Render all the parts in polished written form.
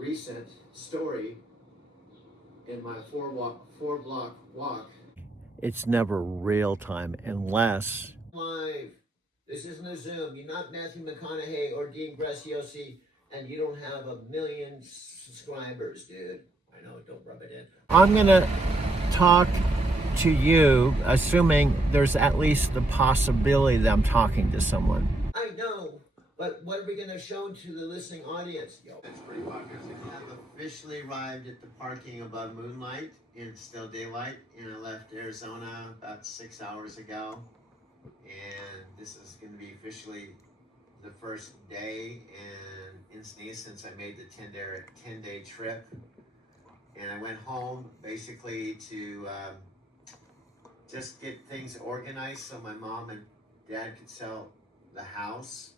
recent story in my four block walk. It's never real time unless Live. This isn't a Zoom. You're not Matthew McConaughey or Dean Graziosi, and you don't have 1 million subscribers, dude. I know, don't rub it in. I'm gonna talk to you, assuming there's at least the possibility that I'm talking to someone. I know, but what are we gonna show to the listening audience? Yo, it's pretty popular. I have officially arrived at the parking above Moonlight in still daylight, and I left Arizona about 6 hours ago. And this is going to be officially the first day in Encinitas since I made the 10-day trip. And I went home basically to just get things organized so my mom and dad could sell the house.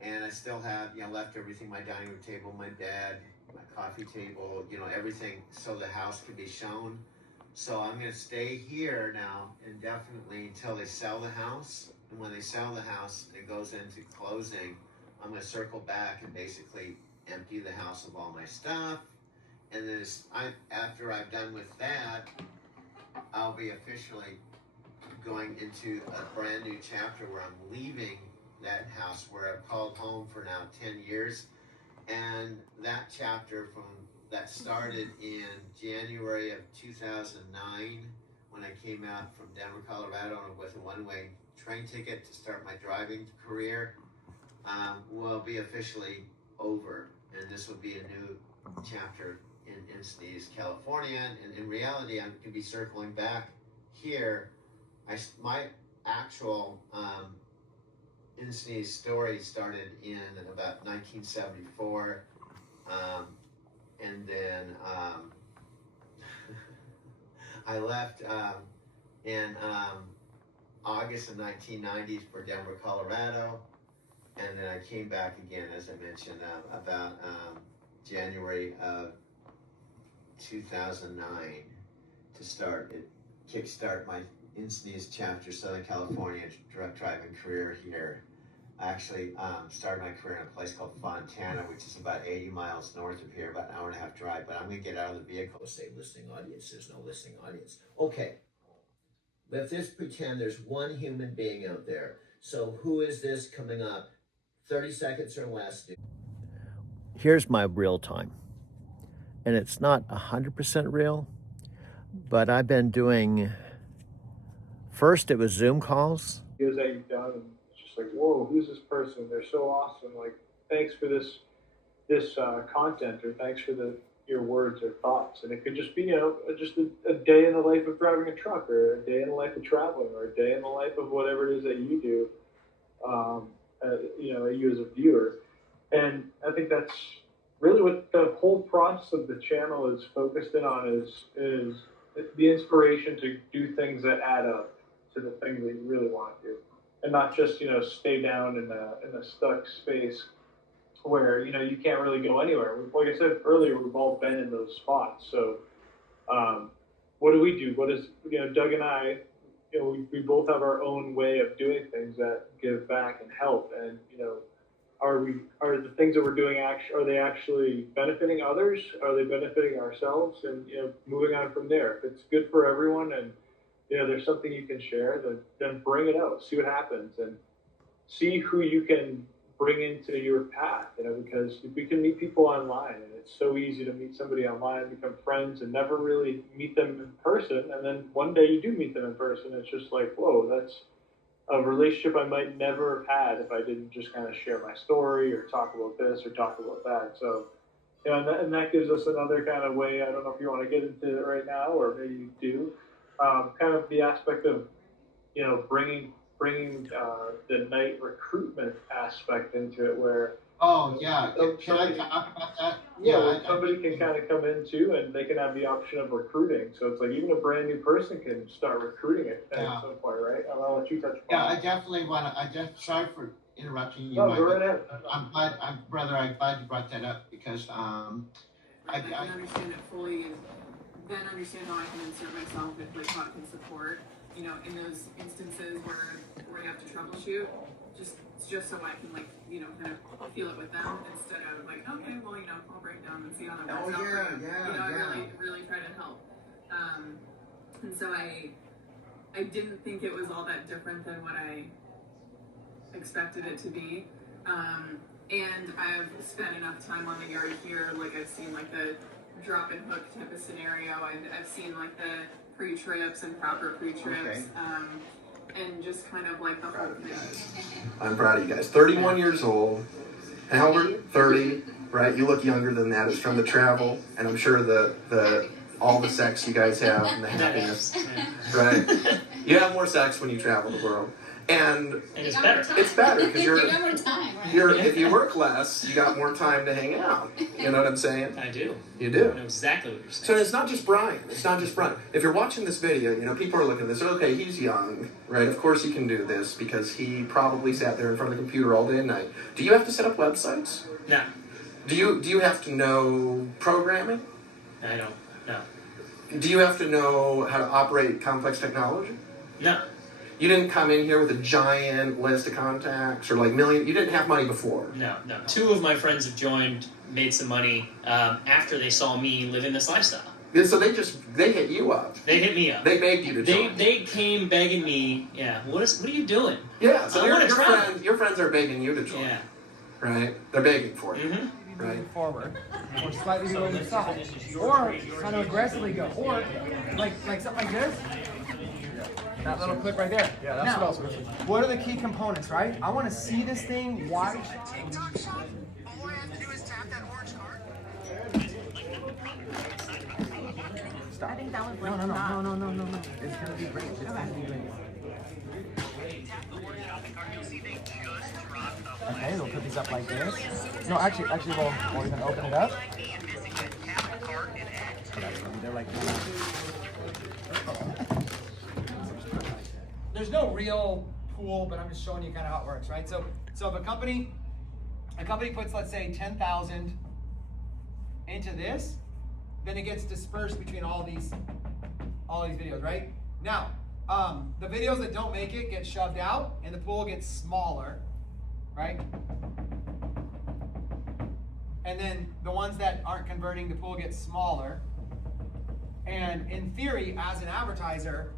And I still have, left everything, my dining room table, my bed, my coffee table, everything so the house can be shown. So I'm going to stay here now indefinitely until they sell the house. And when they sell the house and it goes into closing, I'm going to circle back and basically empty the house of all my stuff. And then after I've done with that, I'll be officially going into a brand new chapter where I'm leaving that house where I've called home for now 10 years. And that chapter that started in January of 2009 when I came out from Denver, Colorado with a one-way train ticket to start my driving career, will be officially over. And this will be a new chapter in Encinitas, California. And in reality, I'm going to be circling back here. My actual Encinitas story started in about 1974. And then I left in August of 1990 for Denver, Colorado. And then I came back again, as I mentioned, about January of 2009 to kickstart my Encinitas chapter, Southern California driving career here. I actually started my career in a place called Fontana, which is about 80 miles north of here, about an hour and a half drive. But I'm going to get out of the vehicle. Say listening audience. There's no listening audience. Okay. Let's pretend there's one human being out there. So who is this coming up? 30 seconds or less. Here's my real time. And it's not 100% real, but I've been doing, first it was Zoom calls. Videos that you've done, and it's just like, whoa, who's this person? They're so awesome. Like, thanks for this content, or thanks for your words or thoughts. And it could just be, just a day in the life of driving a truck, or a day in the life of traveling, or a day in the life of whatever it is that you do. You as a viewer. And I think that's really what the whole process of the channel is focused in on, is the inspiration to do things that add up to the thing that you really want to do, and not just stay down in a stuck space where you can't really go anywhere. Like I said earlier, we've all been in those spots. So what do we do? What is Doug and I? We both have our own way of doing things that give back and help. And are the things that we're doing are they actually benefiting others? Are they benefiting ourselves? And moving on from there. If it's good for everyone, and there's something you can share, then bring it out. See what happens, and see who you can bring into your path. Because we can meet people online, and it's so easy to meet somebody online, become friends, and never really meet them in person. And then one day you do meet them in person. It's just like, whoa, that's a relationship I might never have had if I didn't just kind of share my story or talk about this or talk about that. So, and that gives us another kind of way. I don't know if you want to get into it right now, or maybe you do. Kind of the aspect of, bringing the night recruitment aspect into it, where Can I talk about that? Somebody can kind of come in too, and they can have the option of recruiting. So it's like even a brand new person can start recruiting at some point, right? I'll let you touch upon I definitely want to. Sorry for interrupting you. No, go right ahead. I'm glad you brought that up, because I can understand it fully, and then understand how I can insert myself if like how it can support. In those instances where you have to troubleshoot, just so I can, like, you know, kind of feel it with them instead of like, okay, well, you know, I'll break down and see how that works out. yeah, for you. yeah, You know, yeah. I really try to help. And so I didn't think it was all that different than what I expected it to be. And I've spent enough time on the yard here, like I've seen like the drop and hook type of scenario, and I've seen like the pre-trips and proper pre-trips, and just kind of like the whole thing. I'm proud of you guys. 31 years old. Howard, 30, right? You look younger than that. It's from the travel, and I'm sure the all the sex you guys have and the happiness, right? You have more sex when you travel the world. And it's better. It's better because you got more time, right? if you work less, you got more time to hang out. You know what I'm saying? I do. You do. I know exactly what you're saying. So it's not just Brian. It's not just Brian. If you're watching this video, you know, people are looking at this. Okay, he's young, right? Of course he can do this because he probably sat there in front of the computer all day and night. Do you have to set up websites? No, Do you have to know programming? I don't. No. Do you have to know how to operate complex technology? No. You didn't come in here with a giant list of contacts or like million. You didn't have money before. No. Two of my friends have joined, made some money after they saw me living this lifestyle. Yeah, so they hit you up. They hit me up. They begged you to join. They came begging me. Yeah. What are you doing? Yeah. So I wanna travel. your friends are begging you to join. Yeah. Right. They're begging for you. Mm-hmm. Right. Forward, or slightly below the side, or kind of aggressively go, or like something like this. That little clip right there. Yeah, that's what else. What are the key components, right? I want to see this thing. Why? TikTok shop. All I have to do is tap that orange card. Stop. I think that was No. It's gonna be great. It's gonna be great. Okay, we'll put these up like this. No, actually, we're gonna open it up. So that's gonna be there like that. There's no real pool, but I'm just showing you kind of how it works, right? So if a company puts, let's say, 10,000 into this, then it gets dispersed between all these videos, right? Now, the videos that don't make it get shoved out, and the pool gets smaller, right? And then the ones that aren't converting, the pool gets smaller. And in theory, as an advertiser,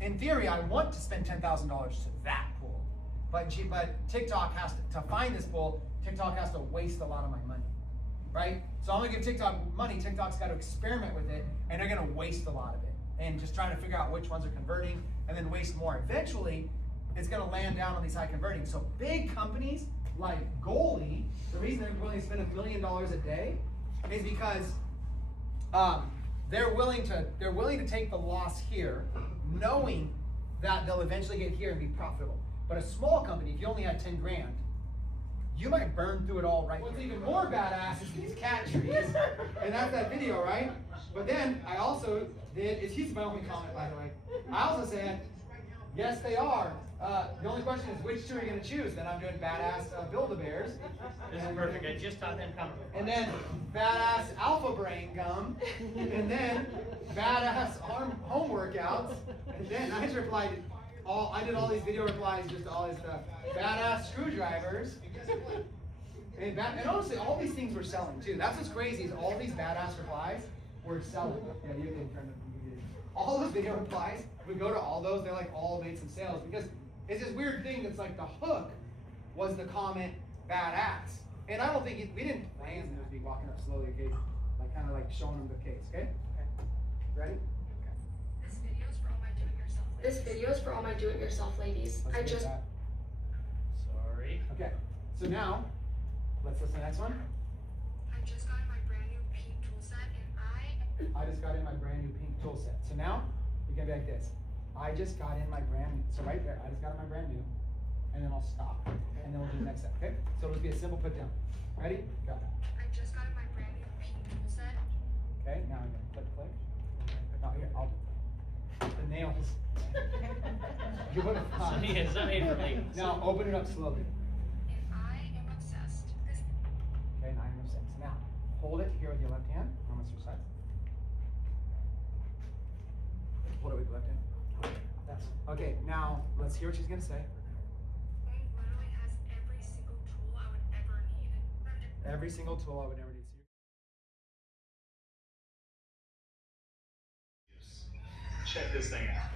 I want to spend $10,000 to that pool. But TikTok has to find this pool, TikTok has to waste a lot of my money, right? So I'm gonna give TikTok money, TikTok's got to experiment with it, and they're gonna waste a lot of it. And just trying to figure out which ones are converting and then waste more. Eventually, it's gonna land down on these high converting. So big companies like Goalie, the reason they're willing to spend $1 million a day is because they're willing to take the loss here, knowing that they'll eventually get here and be profitable. But a small company, if you only had 10 grand, you might burn through it all right. What's even more badass is these cat trees, and that's that video, right? But then I also did, he's my only comment, by the way. I also said, yes, they are. The only question is, which two are you going to choose? Then I'm doing badass Build-A-Bears. This is perfect. I just taught them coming. And then badass Alpha Brain gum. And then badass home workouts. And then I just replied, I did all these video replies just to all this stuff. Badass screwdrivers. And honestly, all these things were selling too. That's what's crazy is all these badass replies were selling. Yeah, you can turn the video. All those video replies, we go to all those, they're like all made some sales because it's this weird thing that's like the hook was the comment badass. And I don't think we didn't plan them to be walking up slowly, okay? Like kind of like showing them the case, okay? Ready? This video is for all my do-it-yourself ladies. Let's get that. Sorry. Okay, so now, let's listen to the next one. I just got in my brand new pink tool set and I just got in my brand new pink tool set. So now, you can be like this. I just got in my brand new, so right there, I just got in my brand new, and then I'll stop, and then we'll do the next step, okay? So it'll be a simple put down. Ready? Go. I just got in my brand new pink tool set. Okay, now I'm gonna click. No, here, I'll the nails. You would have It's not made for me. Now open it up slowly. And I am obsessed. This Okay, 9 of 6. Now, hold it here with your left hand. I'm gonna switch sides. Hold it with your left hand. That's okay. Now let's hear what she's gonna say. I literally had every single tool I would never need to use. Check this thing out.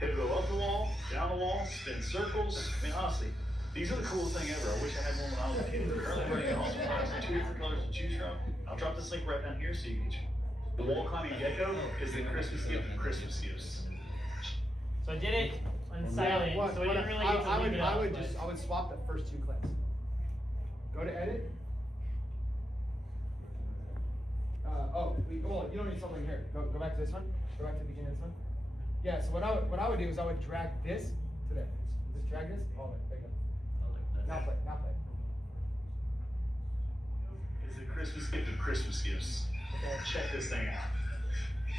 It'll go up the wall, down the wall, spin circles. I mean, honestly, these are the coolest thing ever. I wish I had one when I was a kid. They're currently running an awesome price. 2 different colors to choose from. I'll drop this link right down here so you can get the wall climbing gecko is the Christmas gift of Christmas gifts. So I did it on silent, so we didn't really get to leave it up, I would swap the first 2 clips. Go to edit. You don't need something here. Go back to this one. Go back to the beginning of this one. Yeah. So what I would do is I would drag this to there. Just drag this all the way. There you go. Now play. Is the Christmas gift of Christmas gifts. Okay. Check this thing out.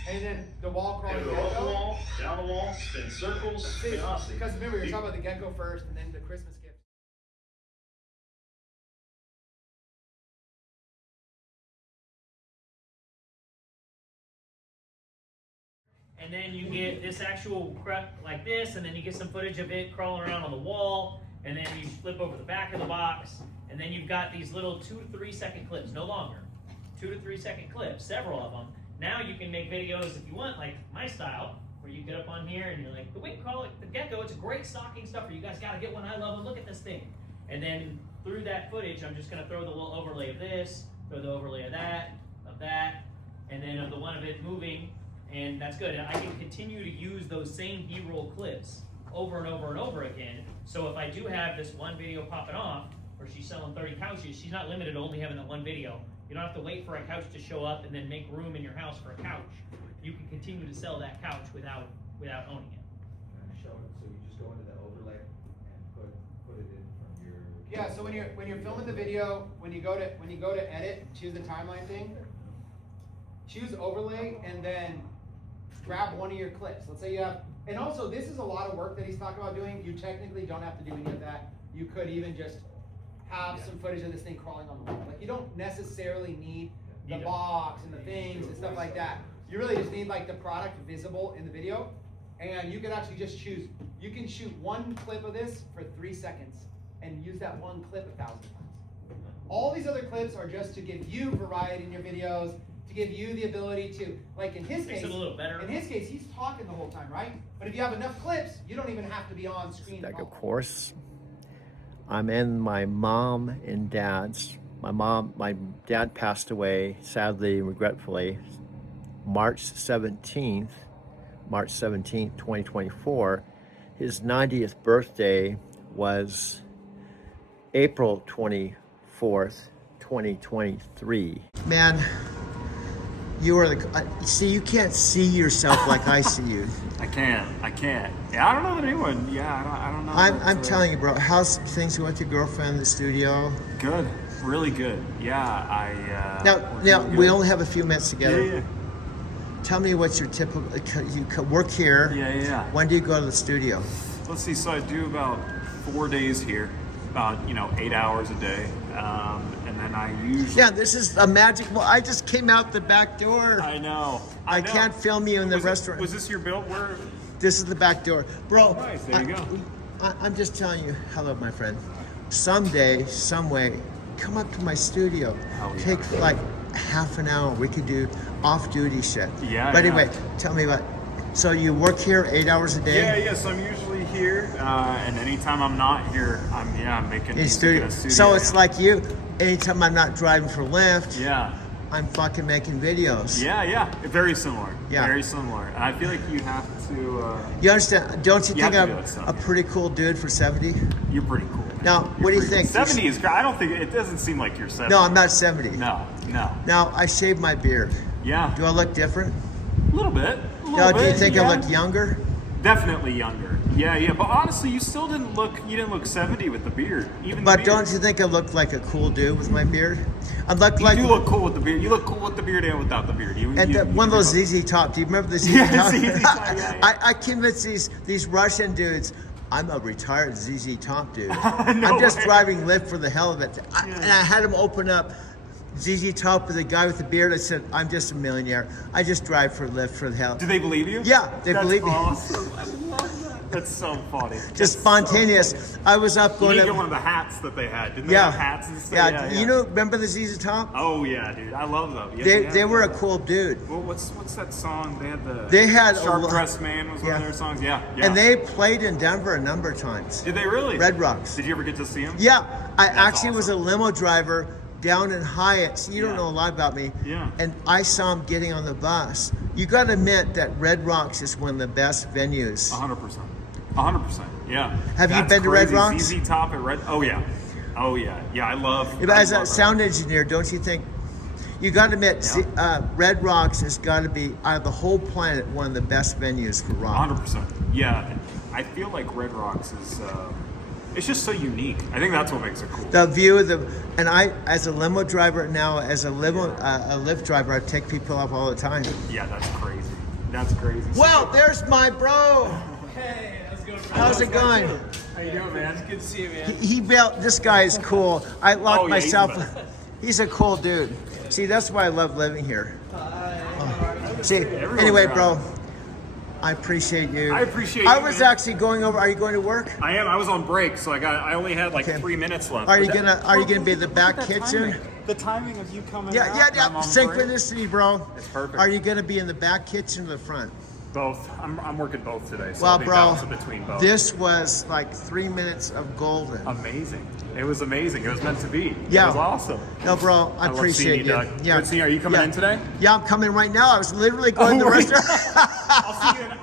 And then the wall crawling It'll go up the gecko. wall, down the wall, spin circles. I mean, honestly, Because remember, you're talking about the gecko first, and then the Christmas gift. and then you get this actual like this, and then you get some footage of it crawling around on the wall, and then you flip over the back of the box, and then you've got these little 2 to 3 second clips, no longer, 2 to 3 second clips, several of them. Now you can make videos if you want, like my style, where you get up on here and you're like, the wing crawl, the gecko, it's a great stocking stuffer. You guys got to get one. I love it. Look at this thing. And then through that footage, I'm just going to throw the little overlay of this, throw the overlay of that, and then of the one of it moving, and that's good. And I can continue to use those same B-roll clips over and over and over again. So if I do have this one video popping off, where she's selling 30 couches, she's not limited to only having that one video. You don't have to wait for a couch to show up and then make room in your house for a couch. You can continue to sell that couch without owning it. So you just go into the overlay and put it in from your. Yeah. So when you're filming the video, when you go to edit, choose the timeline thing. Choose overlay and then grab one of your clips. Let's say you have, and also this is a lot of work that he's talking about doing. You technically don't have to do any of that. You could even just have some footage of this thing crawling on the wall. Like you don't necessarily need the box and the things and stuff like that. You really just need like the product visible in the video, and you can actually just choose. You can shoot one clip of this for 3 seconds and use that one clip 1,000 times. All these other clips are just to give you variety in your videos, to give you the ability to, like in his Makes case, it a little better. in his case, he's talking the whole time, right? But if you have enough clips, you don't even have to be on screen. Like, of course, I'm in my mom and dad's. My dad passed away, sadly, regretfully, March 17th, 2024. His 90th birthday was April 24th, 2023. Man, you are see, you can't see yourself like I see you. I can't. Yeah, I don't know that anyone. Yeah, I don't know. I'm telling you, bro. How's things going with your girlfriend in the studio? Good, really good. Yeah, Now we only have a few minutes together. Yeah. Tell me what's your typical. You work here. Yeah. When do you go to the studio? Let's see. So I do about 4 days here, about 8 hours a day, and then I usually. Yeah, this is a magic. Well, I just came out the back door. I know. I can't film you in the restaurant. Was this your build? Where? This is the back door, bro. Nice. There you go. I'm just telling you, hello, my friend. Someday, some way, come up to my studio. Hell yeah. Take like half an hour. We could do off-duty shit. Yeah. But anyway, tell me about. So you work here 8 hours a day? Yeah. So I'm usually here, and anytime I'm not here, I'm making In music studio. in a studio. So it's like you. Anytime I'm not driving for Lyft, Yeah. I'm fucking making videos. Yeah. Very similar. Yeah. Very similar. And I feel like you have to. You understand? Don't you You think have to I'm do that stuff, a pretty cool dude for 70? You're pretty cool. Now, what do you think? 70 is great. I don't think it doesn't seem like you're 70. No, I'm not 70. No. Now, I shaved my beard. Yeah. Do I look different? A little bit. Now, do you think I look younger? Definitely younger. Yeah. But honestly, you still didn't look. You didn't look 70 with the beard. Even. But the beard. don't you think I look like a cool dude with my beard? I look You like do look cool with the beard. You look cool with the beard and without the beard. one of those ZZ Top. Do you remember the ZZ Yeah, Top? ZZ Top, yeah. I convinced these Russian dudes. I'm a retired ZZ Top dude. No I'm just way. driving Lyft for the hell of it. And I had them open up ZZ Top with a guy with a beard. I said, I'm just a millionaire. I just drive for Lyft for the hell. Do they believe you? Yeah, they That's believe me. awesome. I love that. That's so funny. Just spontaneous. I was up You going did to. get one of the hats that they had. Didn't they Yeah. have hats and stuff? Yeah, you know, remember the ZZ Top? Oh yeah, dude. I love them. Yeah, They were a cool dude. Well, what's that song? They had a Sharp lo- Dressed Man was one of Yeah. their songs. Yeah, yeah. And they played in Denver a number of times. Did they really? Red Rocks. Did you ever get to see them? Yeah, I That's actually was a awesome. limo driver down in Hyatt. So you don't Yeah. know a lot about me. Yeah. And I saw him getting on the bus. You got to admit that Red Rocks is one of the best venues. 100%. 100%. Yeah. Have you That's been to Red crazy. Rocks? ZZ Top at Red. Oh yeah. Oh yeah. Yeah, I love. As I a love sound engineer, don't you think? You got to admit, Red Rocks has got to be out of the whole planet one of the best venues for rock. 100%. Yeah. I feel like Red Rocks is. It's just so unique. I think that's what makes it cool. The view of and I, as a limo driver now, as a Lyft driver, I take people up all the time. Yeah, that's crazy. That's crazy. Well, there's my bro. Hey, how's it going? How's it going? How you doing, man? It's good to see you, man. He built. This guy is cool. I locked Oh, yeah, he's myself. the best. He's a cool dude. See, that's why I love living here. See, Everyone's anyway, around. bro, I appreciate you. I appreciate I you, was man. actually going over. Are you going to work? I am. I was on break, so I only had like Okay. 3 minutes left. Are you But gonna be in the back look at that kitchen? timing. The timing of you coming Yeah, out. yeah, and yeah. I'm on break. Synchronicity, bro. It's perfect. Are you gonna be in the back kitchen or the front? Both. I'm working both today, so Well, I'll be bro, bouncing between both. this was like 3 minutes of golden. Amazing. It was amazing. It was meant to be. Yeah. It was awesome. No, bro, I love appreciate seeing you. you, Doug. Yeah. Good seeing you. Are you coming Yeah. in today? Yeah, I'm coming right now. I was literally going to the really? restaurant.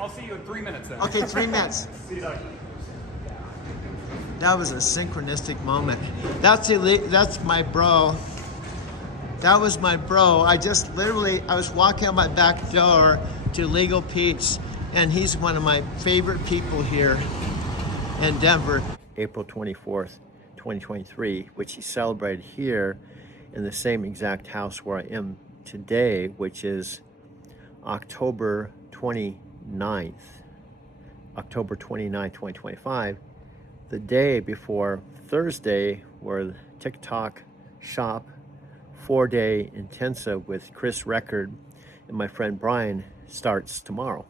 I'll see you in 3 minutes then. Okay, 3 minutes. See you, Doug. That was a synchronistic moment. That's my bro. That was my bro. I was walking out my back door to Legal Pete's, and he's one of my favorite people here in Denver. April 24th, 2023, which he celebrated here in the same exact house where I am today, which is October 29th, 2025, the day before Thursday, where the TikTok shop 4-day intensive with Chris Record and my friend Brian starts tomorrow.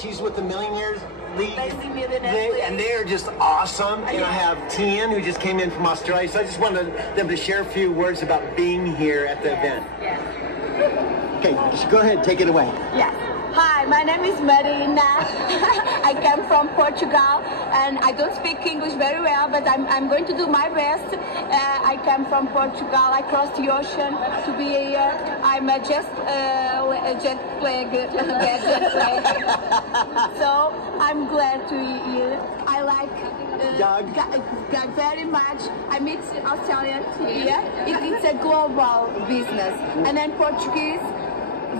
She's with the Millionaires League, and they are just awesome. And I have Tian, who just came in from Australia, so I just wanted them to share a few words about being here at the event. Yes. Okay, go ahead, take it away. Yes. Hi, my name is Marina. I come from Portugal, and I don't speak English very well, but I'm going to do my best. I come from Portugal. I crossed the ocean to be here. I'm just jet lag. So I'm glad to be here. I like Doug very much. I meet Australians here. It's a global business. And then Portuguese.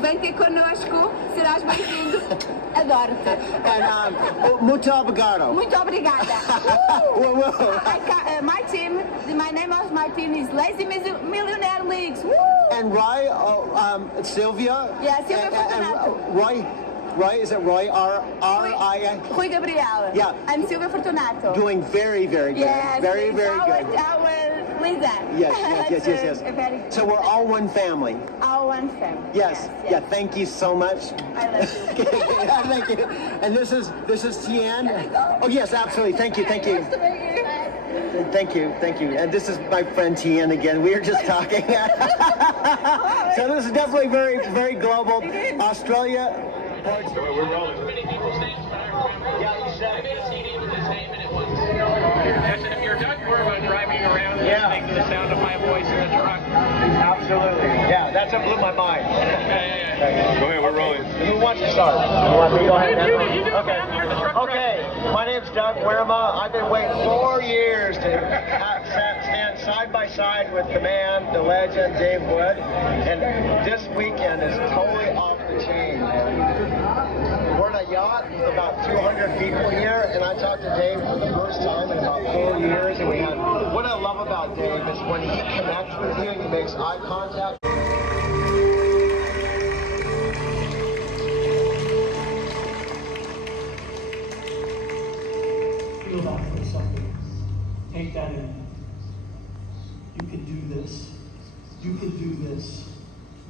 Vem ter conosco, serás bem-vindo. Adoro-te. And muito obrigado. Muito obrigada. My team, my name of my team is Lazy Millionaire Leagues. Woo! And Roy, Sylvia. Yeah, Sylvia Fortunato. Roy, is it Roy? R-I-I? Rui Gabriel. Yeah. I'm Sylvia Fortunato. Doing very, very good. Yes, very, it's very our, good. Our leader. Yes. Very good. So we're all one family. Our one family. Yes. Yeah. Thank you so much. I love you. Thank you. And this is Tian. Oh yes, absolutely. Thank you. Nice to meet you. Thank you. And this is my friend Tian again. We were just talking. So this is definitely very, very global. Australia. We're rolling. If you're Doug Werma driving around listening to the sound of my voice in the truck. Absolutely. Yeah, that's what blew my mind. Go ahead, we're rolling. Who wants to start? You want me to go ahead? You do it, man. You're the truck driver. Okay, my name's Doug Werma. I've been waiting 4 years to stand side by side with the man, the legend, Dave Wood. And this weekend is totally off the chain, man. We're in a yacht with about 200 people here, and I talked to Dave for the first time in about 4 years. And what I love about Dave is when he connects with you and he makes eye contact. Feel that for a second. Take that in. You can do this. You can do this.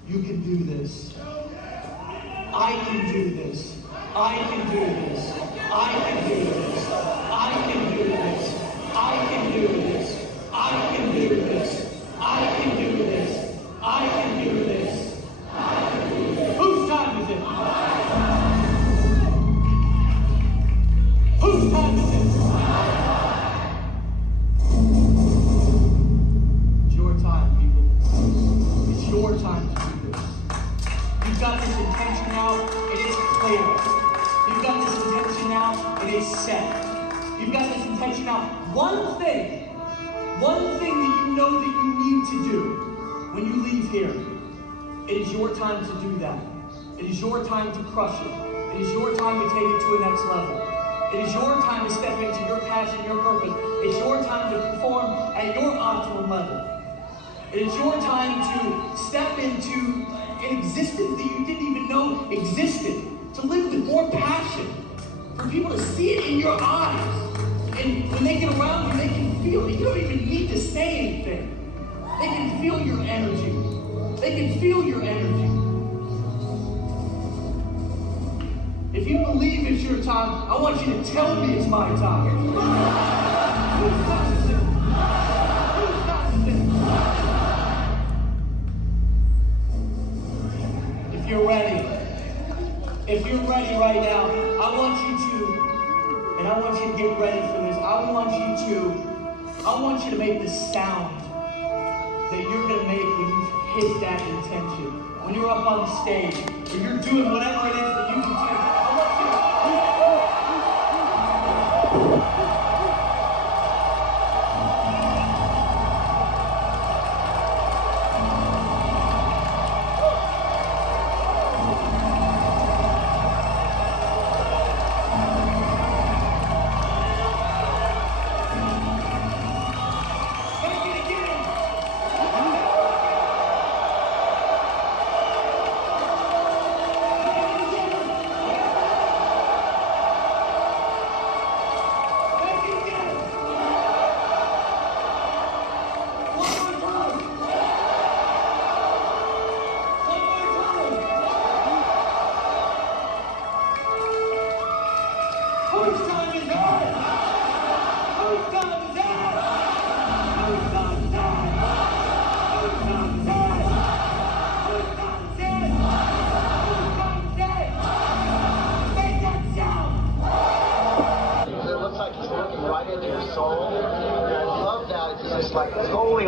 You can do this. I can do this. I can do this. I can do this. I can do this. I can do this. I can do this. I can do this. I can do this. Whose time is it? Whose time is it? It's your time, people. It's your time to do this. You've got this intention now, and it's clear. You've got this intention now, and it's set. You've got this intention now. One thing that you know that you need to do when you leave here, it is your time to do that. It is your time to crush it. It is your time to take it to the next level. It is your time to step into your passion, your purpose. It's your time to perform at your optimal level. It is your time to step into an existence that you didn't even know existed. To live with more passion. For people to see it in your eyes. And when they get around you, they can feel it. You don't even need to say anything. They can feel your energy. They can feel your energy. If you believe it's your time, I want you to tell me it's my time. Whose time is it? Whose time is it? If you're ready, right now, I want you to get ready for this. I want you to make the sound that you're gonna make when you hit that intention. When you're up on the stage, when you're doing whatever it is that you can do.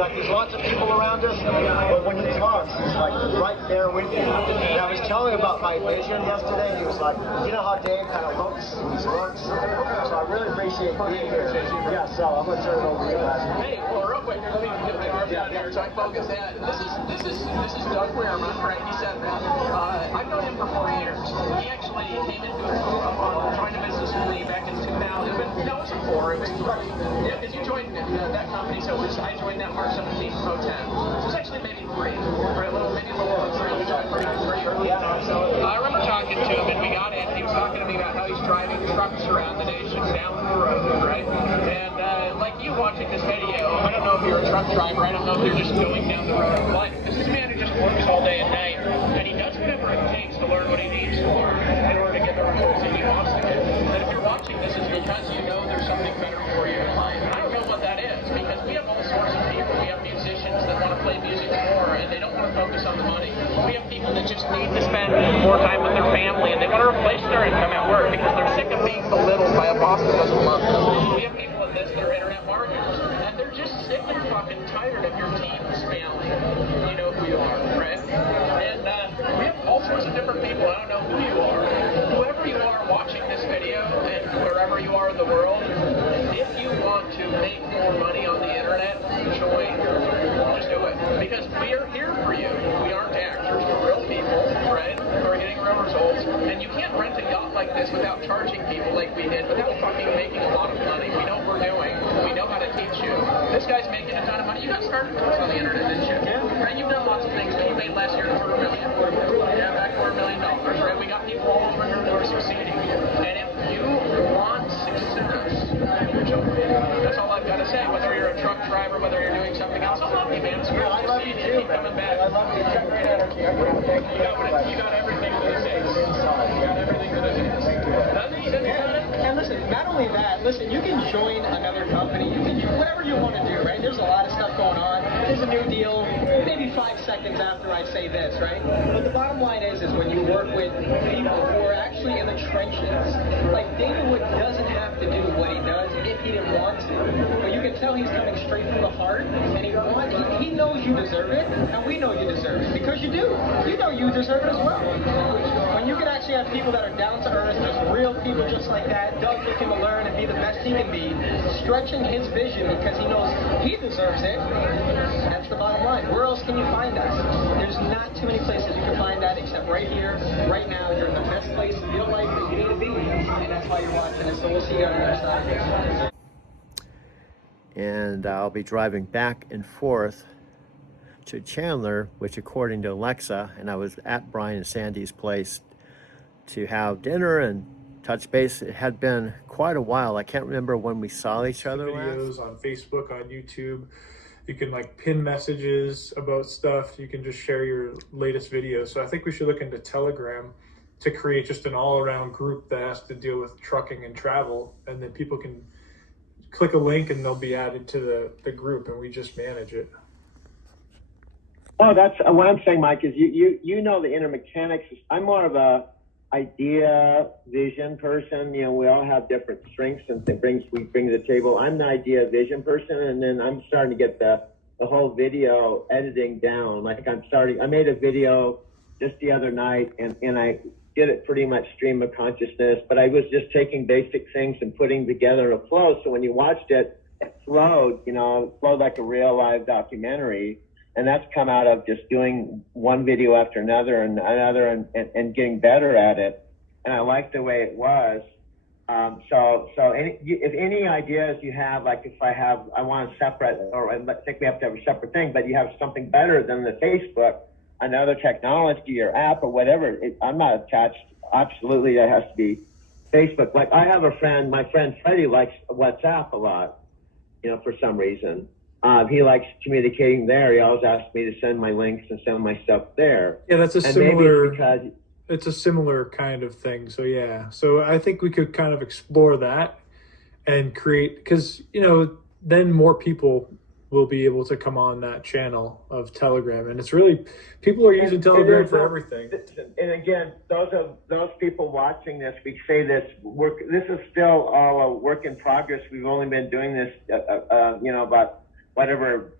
There's lots of people around us, but when he talks, he's like right there with you. And I was telling him about my vision yesterday, and he was like, you know how Dave kind of looks, he looks. So I really appreciate being here. Yeah, so I'm gonna turn it over to you guys. Hey, well, real quick, let me get my arm down here so I focus that. This is Doug Wehrman, right? He said that. I've known him for 4 years. He actually came into on joined a business with me back in 2000. No, it was before. It was yeah, because you joined that company, so I joined that March 17th, 2010. It was actually maybe 3, or a little over 3. We joined pretty early on. So I remember talking to him, and we got in. He was talking to me about how he's driving trucks around the nation down the road, right? And like you watching this video, I don't know if you're a truck driver. I don't know if you're just going down the road of life. Because this man who just works all day and night, and he does whatever it takes to learn what he needs to learn in order to get the results that he wants to get. And if you're watching this, it's because you know there's something better for you in life. And I don't know what that is, because we have all sorts of people. We have musicians that want to play music more, and they don't want to focus on the money. We have people that just need to spend more time with their family, and they want to replace their income at work because they're sick of being belittled by a boss that doesn't love them. We have people in this that are internet marketers, and they're just sick and fucking tired of your team's family. You know who you are, right? And we have all sorts of different people. I don't know who you are. Whoever you are watching this video, and wherever you are in the world, if you want to make more money on the internet, join. Just do it. Because we are here for you. We aren't actors. We're real people, right? We're getting real results. And you can't rent a yacht like this without charging people like we did, without fucking making a lot of money. We know what we're doing. We know how to teach you. This guy's making a ton of money. You got started first on the internet, didn't you? Yeah. Right? You've done lots of things, but you made last year $250,000. Yeah, back $250,000, right? We got people all over here who are succeeding. And if you want success, that's all I've got to say. Whether you're a truck driver, whether you're doing something else, I love you, man. It's great to see you. Keep coming back. I love you. You got great energy. You got everything that it takes. You got everything that it takes. Doesn't he? Doesn't he got it? Yeah, listen, you can join another company, you can do whatever you want to do, right? There's a lot of stuff going on. There's a new deal, maybe 5 seconds after I say this, right? But the bottom line is when you work with people who are actually in the trenches, like David Wood doesn't have to do what he does if he didn't want to. But you can tell he's coming straight from the heart, and he knows you deserve it, and we know you deserve it, because you do. You know you deserve it as well. When you can actually have people that are down to earth, just real people just like that, Doug looking to learn and be the best he can be, stretching his vision because he knows he deserves it, that's the bottom line. Where else can you find that? There's not too many places you can find that except right here, right now. You're in the best place in your life that you need to be, and that's why you're watching it. So we'll see you on the other side. And I'll be driving back and forth to Chandler, which according to Alexa, and I was at Brian and Sandy's place to have dinner and touch base. It had been quite a while. I can't remember when we saw each other Videos last. on Facebook, on YouTube. You can like pin messages about stuff. You can just share your latest videos. So I think we should look into Telegram to create just an all-around group that has to deal with trucking and travel, and then people can click a link and they'll be added to the group, and we just manage it. Oh, that's what I'm saying, Mike, is you know the inner mechanics. I'm more of a idea, vision person. You know, we all have different strengths and we bring to the table. I'm the idea, vision person, and then I'm starting to get the whole video editing down. Like I made a video just the other night, and I did it pretty much stream of consciousness, but I was just taking basic things and putting together a flow. So when you watched it, it flowed, it flowed like a real live documentary. And that's come out of just doing one video after another and another and getting better at it. And I like the way it was. If any ideas you have, like if I want to separate, or I think we have to have a separate thing, but you have something better than the Facebook, another technology or app or whatever, I'm not attached. Absolutely, that has to be Facebook. Like I have a friend, my friend Freddie likes WhatsApp a lot, for some reason. He likes communicating there. He always asks me to send my links and send my stuff there. Yeah, that's it's a similar kind of thing. So yeah, so I think we could kind of explore that and create, because then more people will be able to come on that channel of Telegram, and it's really, people are using Telegram for everything. And again, those people watching this, we say this is still all a work in progress. We've only been doing this about whatever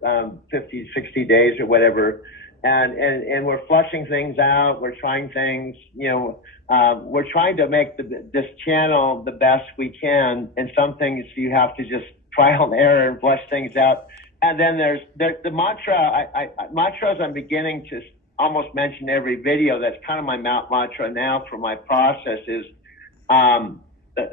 50, 60 days or whatever, and we're flushing things out, we're trying things, we're trying to make this channel the best we can, and some things you have to just trial and error and flush things out. And then there's the mantra. Mantras I'm beginning to almost mention every video. That's kind of my mantra now for my process is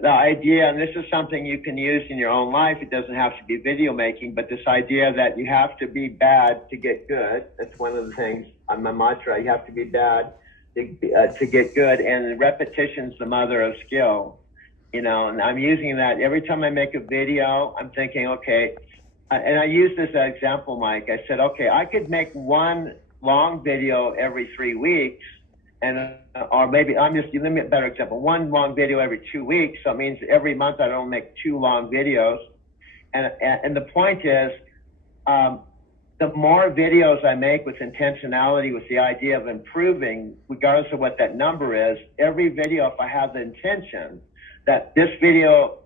the idea, and this is something you can use in your own life. It doesn't have to be video making, but this idea that you have to be bad to get good. That's one of the things on my mantra. You have to be bad to get good, and repetition's the mother of skill. And I'm using that every time I make a video. I'm thinking, okay. And I use this as an example, Mike. I said, okay, I could make one long video every 3 weeks, or maybe let me a better example, one long video every 2 weeks. So it means every month I don't make 2 long videos. And the point is, the more videos I make with intentionality, with the idea of improving, regardless of what that number is, every video, if I have the intention that this video,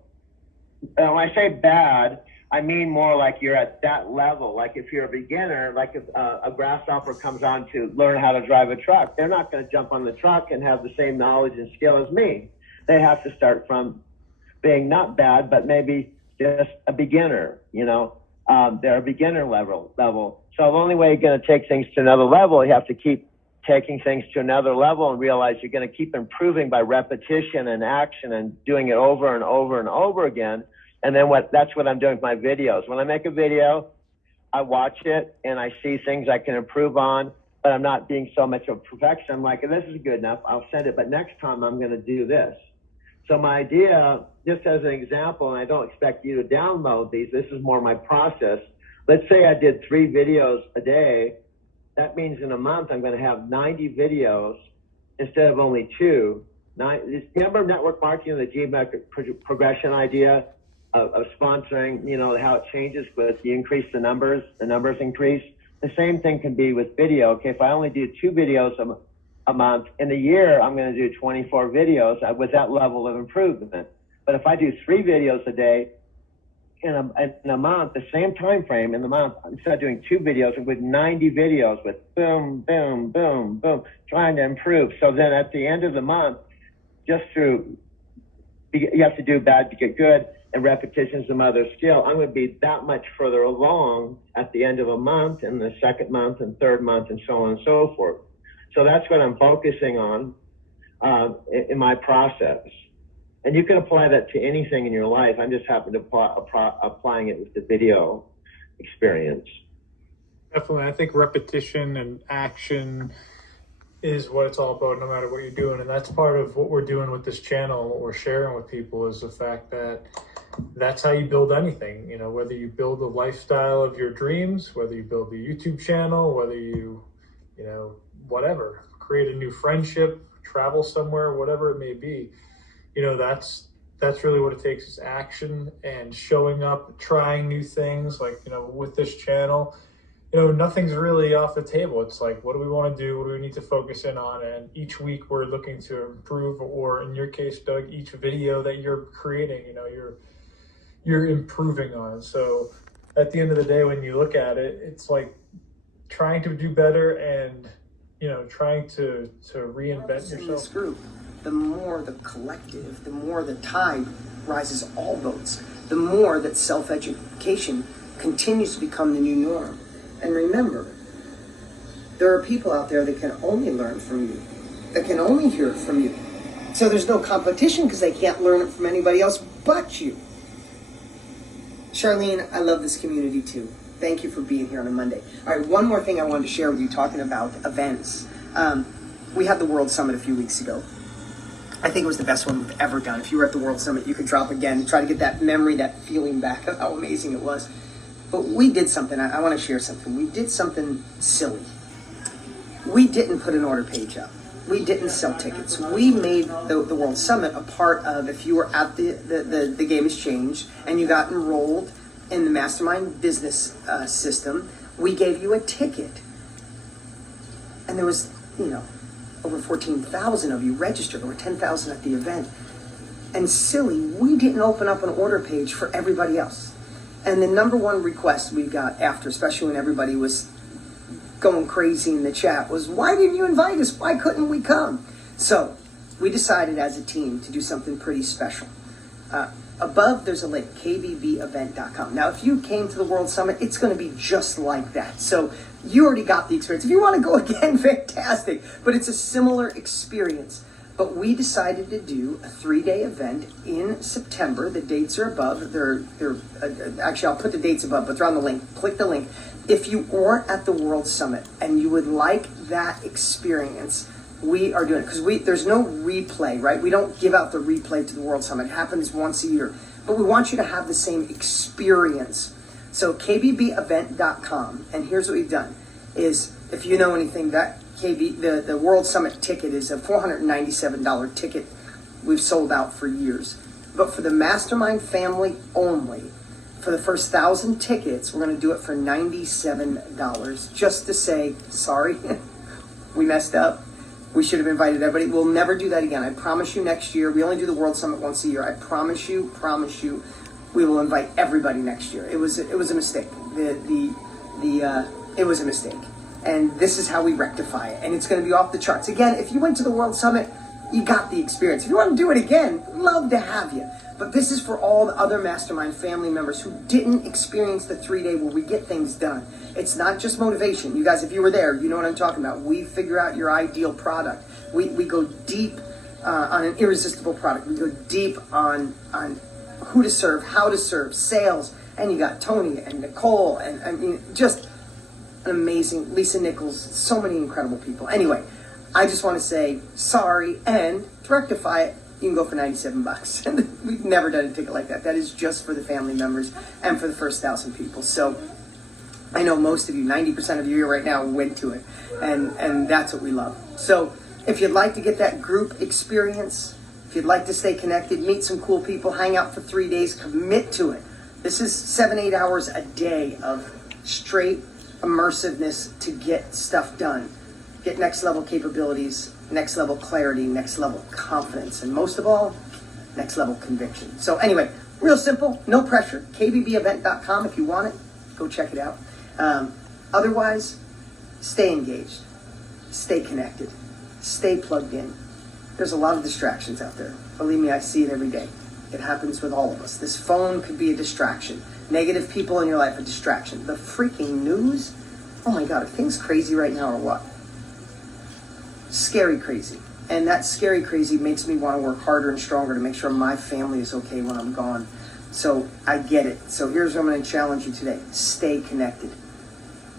when I say bad, I mean more like you're at that level. Like if you're a beginner, like if a grasshopper comes on to learn how to drive a truck, they're not going to jump on the truck and have the same knowledge and skill as me. They have to start from being not bad, but maybe just a beginner, they're a beginner level. So the only way you're going to take things to another level, you have to keep taking things to another level and realize you're going to keep improving by repetition and action and doing it over and over and over again. And then that's what I'm doing with my videos. When I make a video, I watch it and I see things I can improve on, but I'm not being so much of perfection. I'm like, this is good enough, I'll send it, but next time I'm going to do this. So my idea, just as an example, and I don't expect you to download these, this is more my process. Let's say I did 3 videos a day. That means in a month, I'm going to have 90 videos instead of only 2. Remember network marketing, the geometric progression idea? of sponsoring, you know, how it changes with you increase the numbers increase. The same thing can be with video. Okay, if I only do 2 videos a month, in a year, I'm going to do 24 videos with that level of improvement. But if I do 3 videos a day in a month, the same time frame in the month, instead of doing 2 videos, with 90 videos with boom, boom, boom, boom, trying to improve. So then at the end of the month, just through, you have to do bad to get good, and repetitions the mother of skill, I'm going to be that much further along at the end of a month, and the second month, and third month, and so on and so forth. So that's what I'm focusing on in my process. And you can apply that to anything in your life. I'm just happen to applying it with the video experience. Definitely. I think repetition and action is what it's all about, no matter what you're doing. And that's part of what we're doing with this channel and what we're sharing with people, is the fact that that's how you build anything. You know, whether you build a lifestyle of your dreams, whether you build a YouTube channel, whether you know, whatever, create a new friendship, travel somewhere, whatever it may be, you know, that's really what it takes, is action and showing up, trying new things. Like, you know, with this channel, you know, nothing's really off the table. It's like, what do we want to do? What do we need to focus in on? And each week we're looking to improve, or in your case, Doug, each video that you're creating, you know, you're improving on. So at the end of the day, when you look at it, it's like trying to do better and, you know, trying to reinvent yourself. This group, the more the collective, the more the tide rises all boats, the more that self-education continues to become the new norm. And remember, there are people out there that can only learn from you, that can only hear it from you. So there's no competition because they can't learn it from anybody else but you. Charlene, I love this community too. Thank you for being here on a Monday. All right, one more thing I wanted to share with you, talking about events. We had the World Summit a few weeks ago. I think it was the best one we've ever done. If you were at the World Summit, you could drop again, try to get that memory, that feeling back of how amazing it was. But we did something, I want to share something. We did something silly. We didn't put an order page up. We didn't sell tickets. We made the World Summit a part of, if you were at the Game Has Changed and you got enrolled in the Mastermind business system, we gave you a ticket. And there was, you know, over 14,000 of you registered, over 10,000 at the event. And silly, we didn't open up an order page for everybody else. And the number one request we got after, especially when everybody was going crazy in the chat, was, why didn't you invite us? Why couldn't we come? So we decided as a team to do something pretty special. Above, there's a link, kbbevent.com. Now, if you came to the World Summit, it's going to be just like that. So you already got the experience. If you want to go again, fantastic. But it's a similar experience. But we decided to do a 3-day event in September. The dates are above. Actually, I'll put the dates above, but they're on the link. Click the link. If you weren't at the World Summit and you would like that experience, we are doing it, because there's no replay, right? We don't give out the replay to the World Summit. It happens once a year. But we want you to have the same experience. So kbbevent.com, and here's what we've done, is, if you know anything, that the World Summit ticket is a $497 ticket. We've sold out for years. But for the Mastermind family only, for the first 1,000 tickets, we're going to do it for $97, just to say, sorry, we messed up. We should have invited everybody. We'll never do that again. I promise you next year. We only do the World Summit once a year. I promise you, we will invite everybody next year. It was a mistake. It was a mistake. And this is how we rectify it. And it's going to be off the charts. Again, if you went to the World Summit, you got the experience. If you want to do it again, love to have you. But this is for all the other Mastermind family members who didn't experience the 3-day where we get things done. It's not just motivation. You guys, if you were there, you know what I'm talking about. We figure out your ideal product. We go deep on an irresistible product. We go deep on who to serve, how to serve, sales. And you got Tony and Nicole, and I mean, just an amazing, Lisa Nichols, so many incredible people. Anyway, I just want to say sorry, and to rectify it, you can go for $97. We've never done a ticket like that. That is just for the family members and for the first 1,000 people. So I know most of you, 90% of you here right now, went to it, and that's what we love. So if you'd like to get that group experience, If you'd like to stay connected, meet some cool people, hang out for 3 days, commit to it. This is 7-8 hours a day of straight immersiveness to get stuff done. Get next level capabilities, next level clarity, next level confidence, and most of all, next level conviction. So anyway, real simple, no pressure. KBBEvent.com if you want it. Go check it out. Otherwise, stay engaged, stay connected, stay plugged in. There's a lot of distractions out there. Believe me, I see it every day. It happens with all of us. This phone could be a distraction. Negative people in your life, a distraction. The freaking news, oh my God, are things crazy right now or what? Scary crazy. And that scary crazy makes me want to work harder and stronger to make sure my family is okay when I'm gone. So I get it. So here's what I'm going to challenge you today. Stay connected.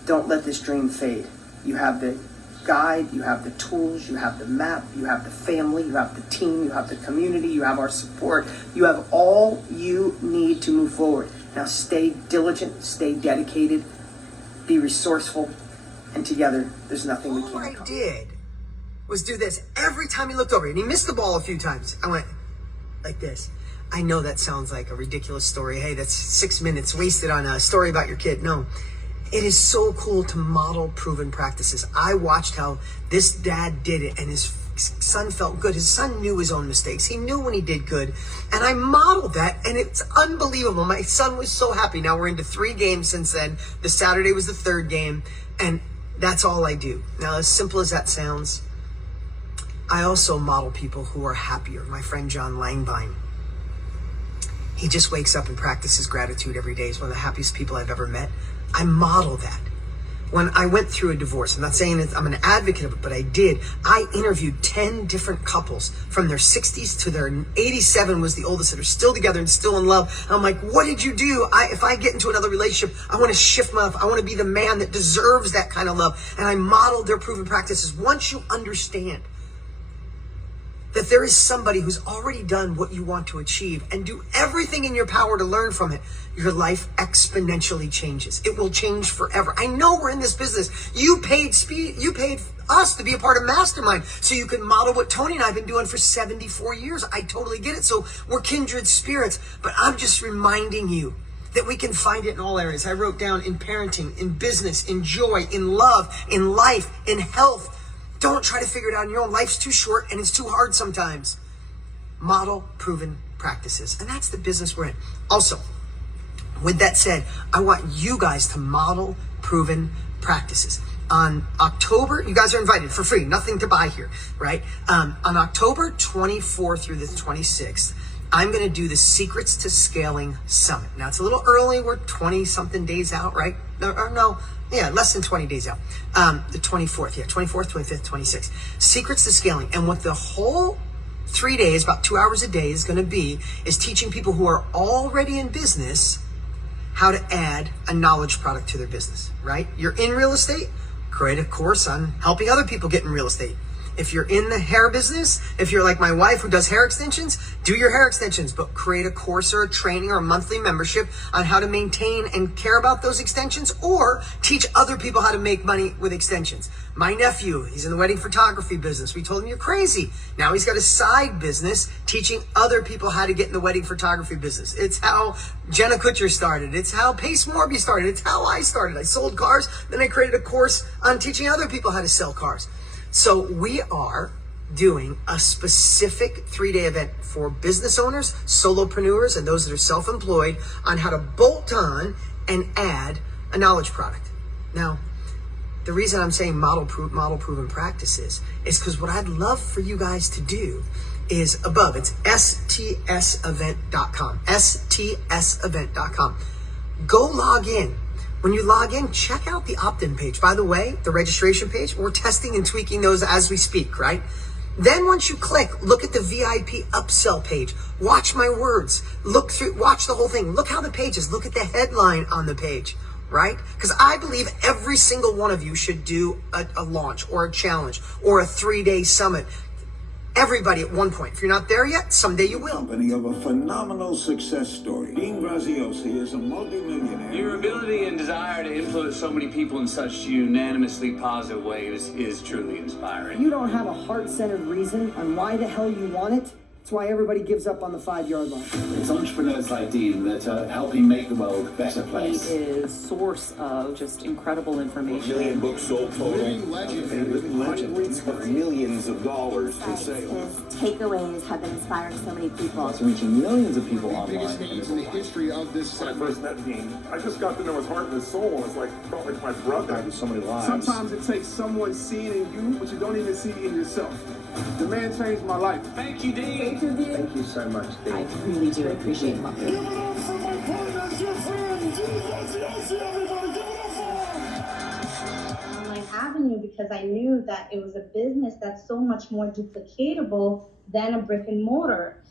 Don't let this dream fade. You have the guide, you have the tools, you have the map, you have the family, you have the team, you have the community, you have our support. You have all you need to move forward. Now stay diligent, stay dedicated, be resourceful, and together there's nothing we can't accomplish. All I did was do this every time he looked over, and he missed the ball a few times. I went like this. I know that sounds like a ridiculous story. Hey, that's 6 minutes wasted on a story about your kid. No, it is so cool to model proven practices. I watched how this dad did it, and his son felt good. His son knew his own mistakes. He knew when he did good, and I modeled that, and it's unbelievable. My son was so happy. Now we're into 3 games since then. The Saturday was the 3rd game, and that's all I do. Now, as simple as that sounds, I also model people who are happier. My friend John Langbein, he just wakes up and practices gratitude every day. He's one of the happiest people I've ever met. I model that. When I went through a divorce, I'm not saying that I'm an advocate of it, but I did. I interviewed 10 different couples from their 60s to their 87 was the oldest that are still together and still in love. And I'm like, what did you do? If I get into another relationship, I want to shift my life. I want to be the man that deserves that kind of love. And I modeled their proven practices. Once you understand that there is somebody who's already done what you want to achieve and do everything in your power to learn from it, your life exponentially changes. It will change forever. I know we're in this business. You paid us to be a part of Mastermind so you can model what Tony and I have been doing for 74 years. I totally get it. So we're kindred spirits, but I'm just reminding you that we can find it in all areas. I wrote down in parenting, in business, in joy, in love, in life, in health. Don't try to figure it out on your own. Life's too short and it's too hard sometimes. Model proven practices. And that's the business we're in. Also, with that said, I want you guys to model proven practices. On October, you guys are invited for free, nothing to buy here, right? On October 24th through the 26th, I'm going to do the Secrets to Scaling Summit. Now, it's a little early. We're 20-something days out, right? Less than 20 days out. The 24th, 24th, 25th, 26th. Secrets to Scaling. And what the whole 3 days, about 2 hours a day is going to be, is teaching people who are already in business how to add a knowledge product to their business, right? You're in real estate, create a course on helping other people get in real estate. If you're in the hair business, if you're like my wife who does hair extensions, do your hair extensions, but create a course or a training or a monthly membership on how to maintain and care about those extensions, or teach other people how to make money with extensions. My nephew, he's in the wedding photography business. We told him, you're crazy. Now he's got a side business teaching other people how to get in the wedding photography business. It's how Jenna Kutcher started. It's how Pace Morby started. It's how I started. I sold cars, then I created a course on teaching other people how to sell cars. So we are doing a specific 3-day event for business owners, solopreneurs, and those that are self-employed on how to bolt on and add a knowledge product. Now, the reason I'm saying model proven practices is because what I'd love for you guys to do is above. It's stsevent.com, stsevent.com. Go log in. When you log in, check out the opt-in page. By the way, the registration page, we're testing and tweaking those as we speak, right? Then once you click, look at the VIP upsell page. Watch my words. Look through, watch the whole thing. Look how the page is. Look at the headline on the page, right? Because I believe every single one of you should do a launch or a challenge or a 3-day summit. Everybody at one point. If you're not there yet, someday you will. Company of a phenomenal success story. Dean Graziosi is a multi-millionaire. Your ability and desire to influence so many people in such unanimously positive ways is truly inspiring. You don't have a heart-centered reason on why the hell you want it, It's why everybody gives up on the 5-yard line. It's entrepreneurs like Dean that are helping make the world a better place. He is source of just incredible information. 1 million books sold total. Living legend. Hundreds of millions of dollars in sales. His takeaways have been inspiring so many people. It's reaching millions of people online. Biggest names in the history of this. When I first met Dean, I just got to know his heart and his soul. It's like, felt like my brother. So many lives. Sometimes it takes someone seeing in you what you don't even see in yourself. The man changed my life. Thank you, Dean. Thank you so much, Dean. I really do appreciate him. Online avenue, because I knew that it was a business that's so much more duplicatable than a brick and mortar.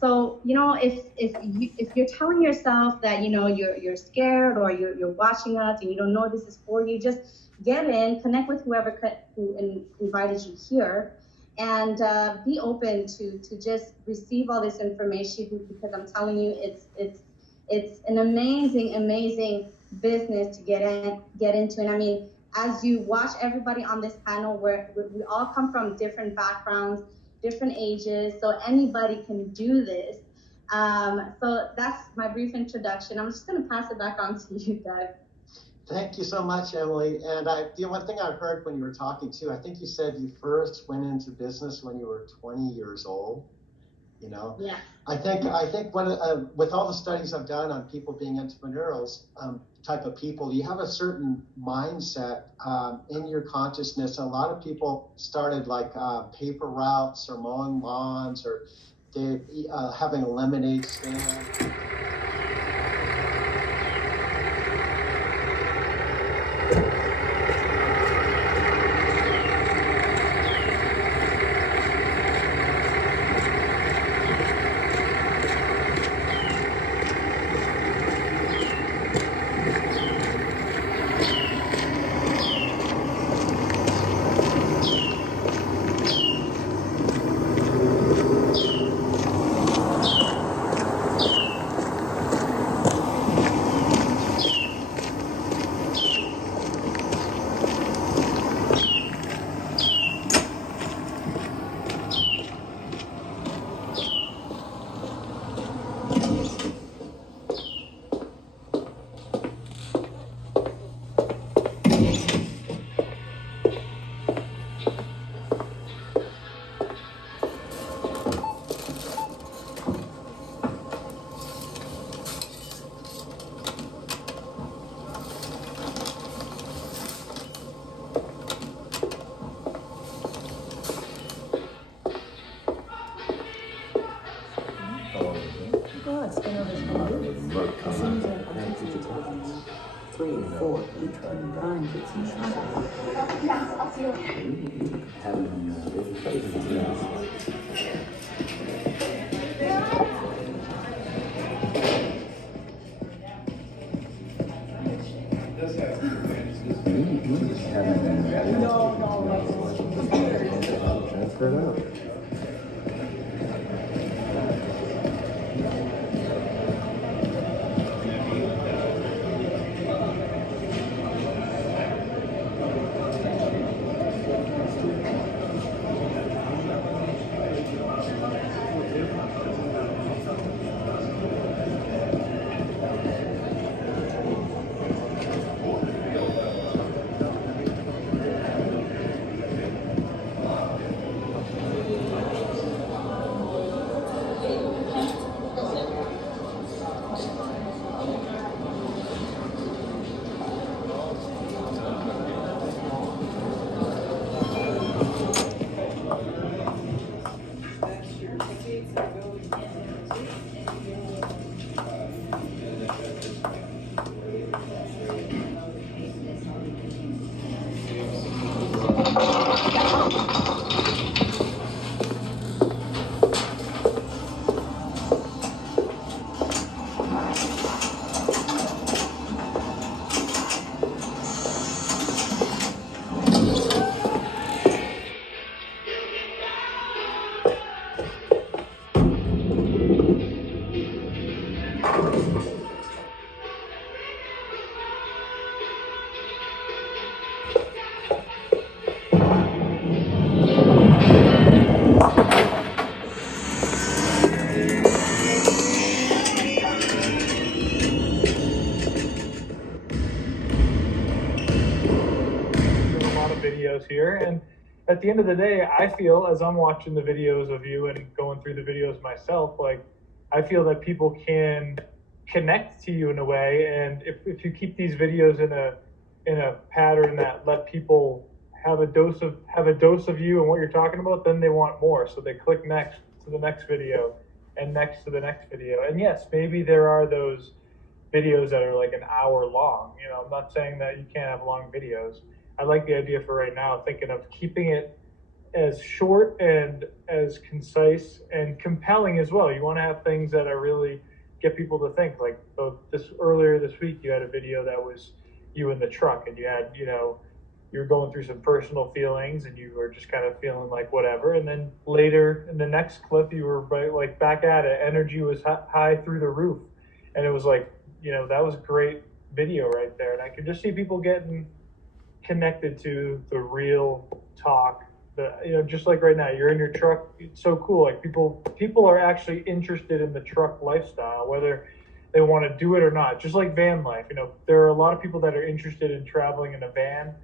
So you know, if you're telling yourself that you're scared or you're watching us and you don't know this is for you, just get in, connect with whoever who invited you here, and be open to just receive all this information, because I'm telling you, it's an amazing business to get into. And I mean, as you watch everybody on this panel, where we all come from different backgrounds, different ages, so anybody can do this. So that's my brief introduction. I'm just going to pass it back on to you, Doug. Thank you so much, Emily. And one thing I heard when you were talking too, I think you said you first went into business when you were 20 years old. Yeah. I think one with all the studies I've done on people being entrepreneurs, type of people, you have a certain mindset in your consciousness. A lot of people started like paper routes or mowing lawns, or they having a lemonade stand. at the end of the day, I feel as I'm watching the videos of you and going through the videos myself, like I feel that people can connect to you in a way. And if you keep these videos in a pattern that let people have a dose of you and what you're talking about, then they want more. So they click next to the next video and next to the next video. And yes, maybe there are those videos that are like an hour long. You know, I'm not saying that you can't have long videos. I like the idea for right now, thinking of keeping it as short and as concise and compelling as well. You want to have things that are really get people to think. Like earlier this week, you had a video that was you in the truck, and you had, you know, you're going through some personal feelings and you were just kind of feeling like whatever. And then later in the next clip, you were like back at it. Energy was high through the roof. And it was like, you know, that was great video right there. And I could just see people getting connected to the real talk. You know, just like right now, you're in your truck. It's so cool. Like people are actually interested in the truck lifestyle, whether they want to do it or not. Just like van life, you know, there are a lot of people that are interested in traveling in a van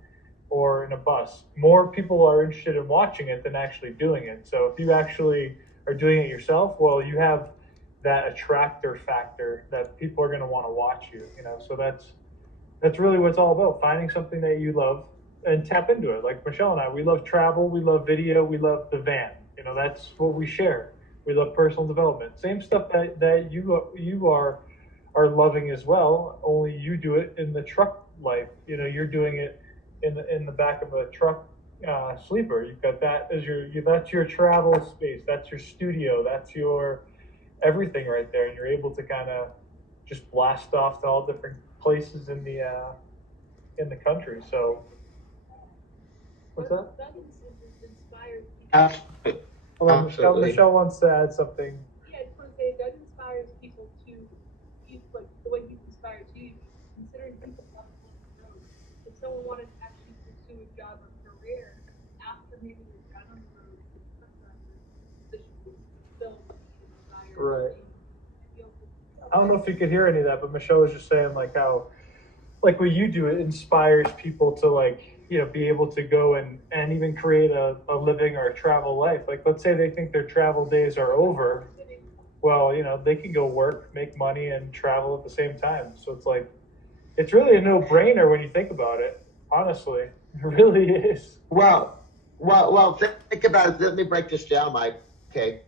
or in a bus. More people are interested in watching it than actually doing it. So if you actually are doing it yourself, well, you have that attractor factor that people are going to want to watch you, you know. So that's really what it's all about, finding something that you love and tap into it. Like Michelle and I, we love travel, we love video, we love the van. You know, that's what we share. We love personal development. Same stuff that you are loving as well, only you do it in the truck life. You know, you're doing it in the back of a truck sleeper. You've got that as that's your travel space, that's your studio, that's your everything right there, and you're able to kind of just blast off to all different places in the country. So what's that? Absolutely. Well, Michelle wants to add something. Yeah, I just want to say that inspires people to use, like the way he's inspired you, considering people on the road. If someone wanted to actually pursue a job or career after maybe they're done on the road, this should fulfill the desire. Right. I don't know if you could hear any of that, but Michelle was just saying like how, like what you do, it inspires people to like, you know, be able to go and even create a living or a travel life. Like, let's say they think their travel days are over. Well, you know, they can go work, make money, and travel at the same time. So it's like, it's really a no-brainer when you think about it. Honestly, it really is. Well, think about it. Let me break this down, Mike. Okay.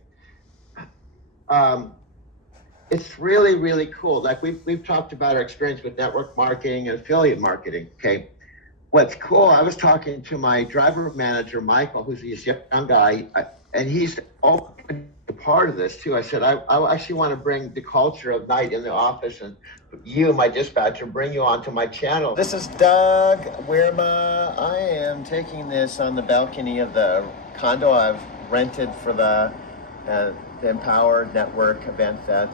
It's really, really cool. Like we've talked about our experience with network marketing and affiliate marketing. Okay. What's cool, I was talking to my driver manager, Michael, who's this young guy, and he's open to part of this too. I said, I actually want to bring the culture of night in the office and you, my dispatcher, bring you onto my channel. This is Doug Weirma. I am taking this on the balcony of the condo I've rented for the Empower Network event that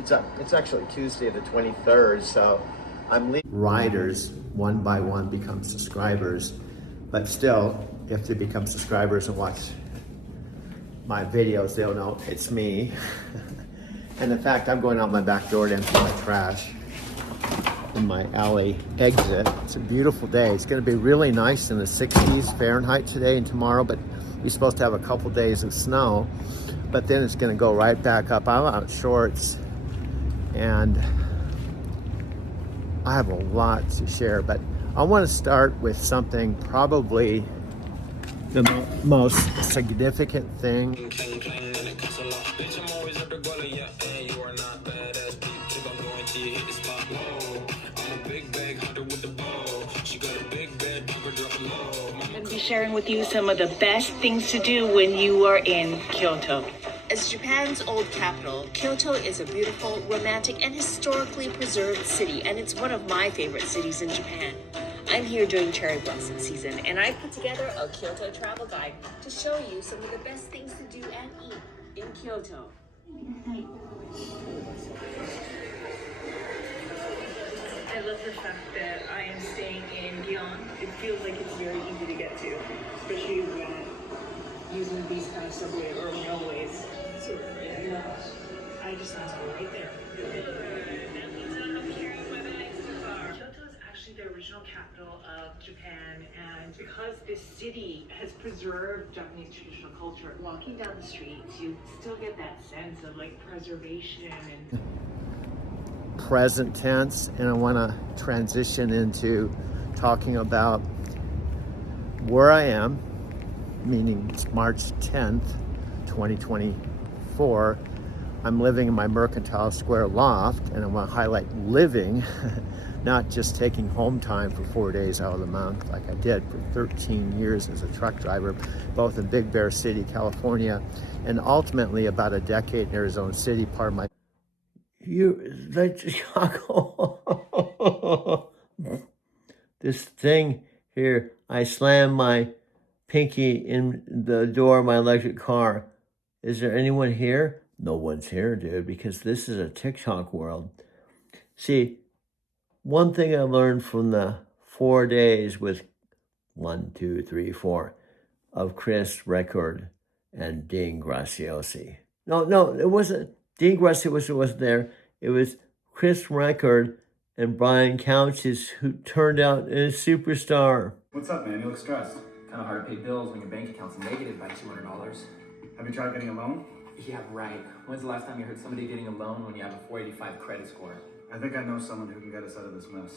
it's actually Tuesday the 23rd, so I'm leaving. Riders one by one become subscribers, but still, if they become subscribers and watch my videos, they'll know it's me. And in fact, I'm going out my back door to empty my trash in my alley exit. It's a beautiful day. It's going to be really nice in the 60s Fahrenheit today and tomorrow, but we're supposed to have a couple days of snow, but then it's going to go right back up. I'm out in shorts and I have a lot to share, but I want to start with something probably the most significant thing. I'm going to be sharing with you some of the best things to do when you are in Kyoto. As Japan's old capital, Kyoto is a beautiful, romantic, and historically preserved city, and it's one of my favorite cities in Japan. I'm here during cherry blossom season, and I put together a Kyoto travel guide to show you some of the best things to do and eat in Kyoto. I love the fact that I am staying in Gion. It feels like it's very easy to get to, especially when using these kind of subway or railways. I just want to go right there. Kyoto is actually their original capital of Japan, and because this city has preserved Japanese traditional culture, walking down the streets, you still get that sense of like preservation and present tense, and I want to transition into talking about where I am, meaning it's March 10th, 2024. I'm living in my Mercantile Square loft, and I want to highlight living, not just taking home time for 4 days out of the month like I did for 13 years as a truck driver, both in Big Bear City, California, and ultimately about a decade in Arizona City, part of my this thing here, I slammed my pinky in the door of my electric car. Is there anyone here? No one's here, dude, because this is a TikTok world. See, one thing I learned from the 4 days with 1, 2, 3, 4 of Chris Record and Dean Graziosi. No, it wasn't. Dean Graziosi wasn't there. It was Chris Record and Brian Couches, who turned out a superstar. What's up, man? You look stressed. Kind of hard to pay bills when your bank account's negative by $200. Have you tried getting a loan? Yeah, right. When's the last time you heard somebody getting a loan when you have a 485 credit score? I think I know someone who can get us out of this mess.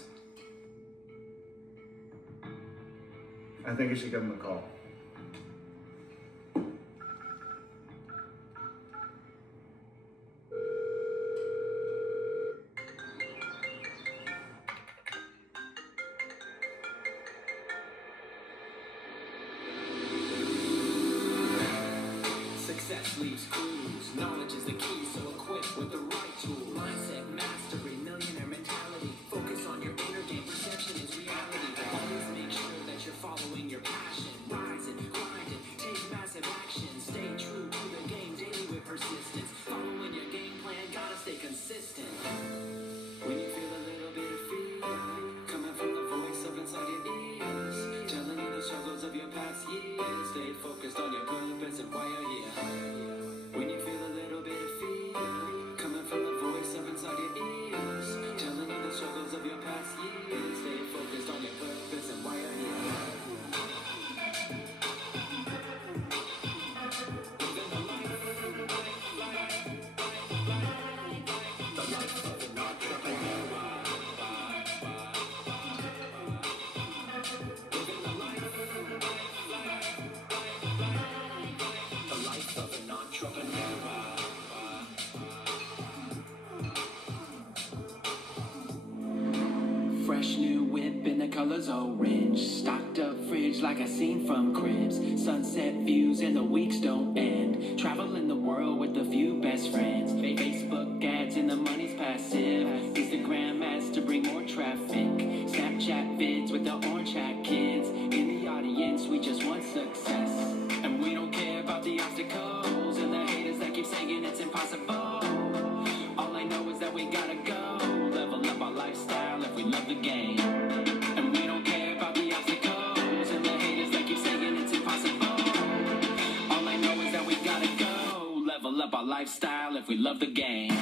I think you should give him a call. Success leaves clues. Knowledge is the key, so equipped with the right tool. Mindset mastery, millionaire mentality. Focus on your inner game. Perception is reality. Always make sure that you're following your passion. Rise and grind and take massive action. Stay true to the game daily with persistence. Following your game plan, gotta stay consistent. When you feel a little bit of fear coming from the voice of inside your ears, telling you the struggles of your past years, stay focused on your purpose and why you're here. When you feel a little bit of fear coming from the voice of inside your ears, telling you the struggles of your past years, stay focused on your purpose and why you're here. Fresh new whip in the colors orange. Stocked up fridge like I seen from cribs. Sunset views and the weeks don't end. Traveling the world with a few best friends. Facebook ads and the money's passive. Instagram ads to bring more traffic. Snapchat vids with the orange hat kids. In the audience we just want success. And we don't care about the obstacles and the haters that keep saying it's impossible. All I know is that we gotta go. Level up our lifestyle if we love the game. And we don't care about the obstacles and the haters that keep saying it's impossible. All I know is that we gotta go. Level up our lifestyle if we love the game.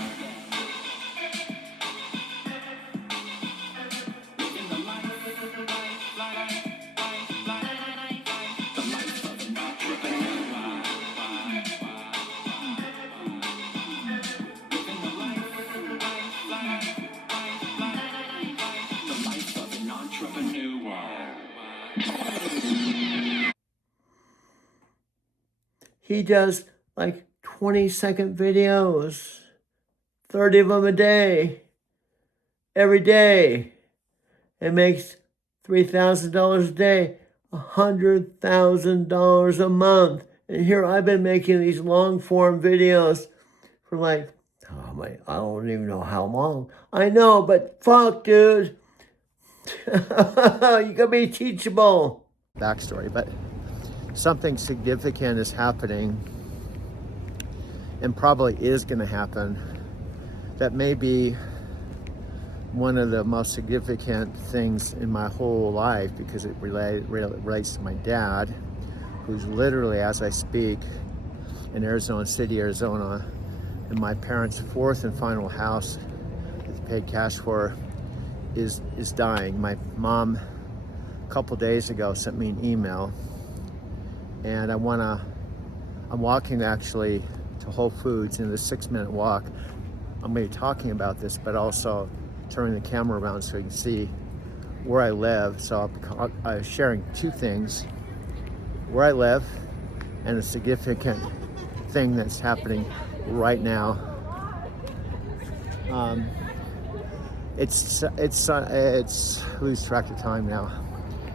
He does like 20-second videos, 30 of them a day, every day, and makes $3,000 a day, $100,000 a month. And here I've been making these long form videos for like, I don't even know how long. I know, but fuck, dude. You gotta be teachable. Backstory, but something significant is happening and probably is going to happen that may be one of the most significant things in my whole life, because it relates to my dad, who's literally, as I speak, in Arizona City, Arizona, in my parents' fourth and final house that they paid cash for is dying. My mom, a couple days ago, sent me an email, and I'm walking actually to Whole Foods in the 6-minute walk. I'm going to be talking about this, but also turning the camera around so you can see where I live. So I'm sharing two things: where I live and a significant thing that's happening right now. It's lose track of time now.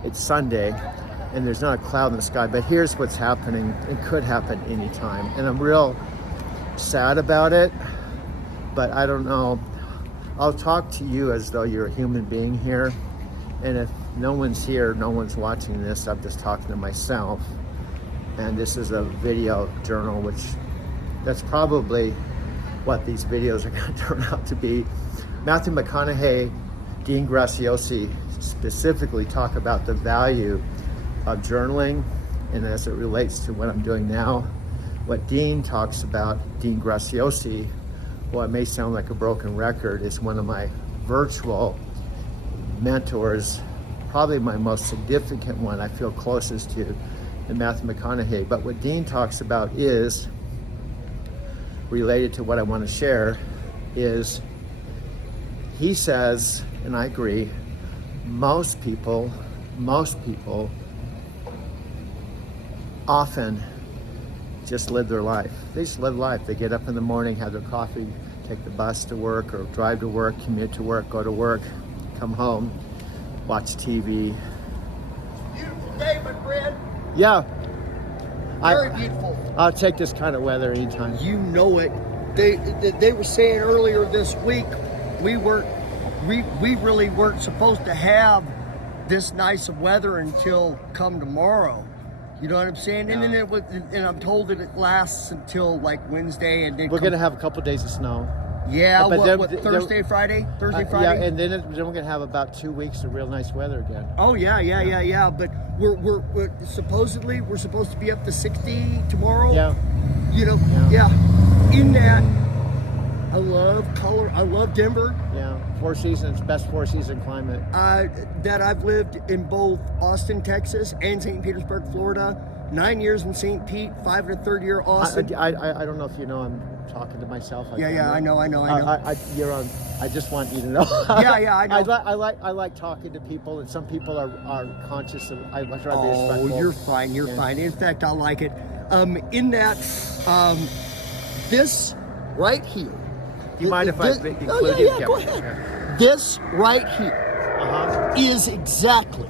It's Sunday, and there's not a cloud in the sky. But here's what's happening. It could happen anytime, and I'm real sad about it. But I don't know. I'll talk to you as though you're a human being here, and if no one's here, no one's watching this, I'm just talking to myself. And this is a video journal, which that's probably what these videos are going to turn out to be. Matthew McConaughey, Dean Graziosi specifically talk about the value of journaling, and as it relates to what I'm doing now, what Dean talks about, Dean Graziosi, well, it may sound like a broken record, is one of my virtual mentors, probably my most significant one I feel closest to, in Matthew McConaughey. But what Dean talks about is related to what I want to share is, he says, and I agree, most people often just live their life. They just live life. They get up in the morning, have their coffee, take the bus to work or drive to work, commute to work, go to work, come home, watch TV. Beautiful day, my friend. Yeah. Very beautiful. I'll take this kind of weather anytime. You know it. They were saying earlier this week we really weren't supposed to have this nice of weather until come tomorrow. You know what I'm saying? Yeah. And then and I'm told that it lasts until like Wednesday, and then we're gonna have a couple days of snow. Yeah, but what Thursday, Friday? Thursday, Friday? Yeah, and then we're gonna have about 2 weeks of real nice weather again. Oh yeah. But we're supposedly we're supposed to be up to 60 tomorrow. Yeah. You know, yeah. In that, I love color. I love Denver. Yeah, 4 seasons, best 4-season climate. That I've lived in both Austin, Texas, and St. Petersburg, Florida. 9 years in St. Pete, 5 and a third year Austin. I don't know if you know, I'm talking to myself. I know. You're on. I just want you to know. Yeah, I know. I like talking to people, and some people are conscious of. I try to be respectful. Oh, you're fine. You're fine. In fact, I like it. In that, this right here. Do you mind if I include you? Yeah, go ahead. This right here is exactly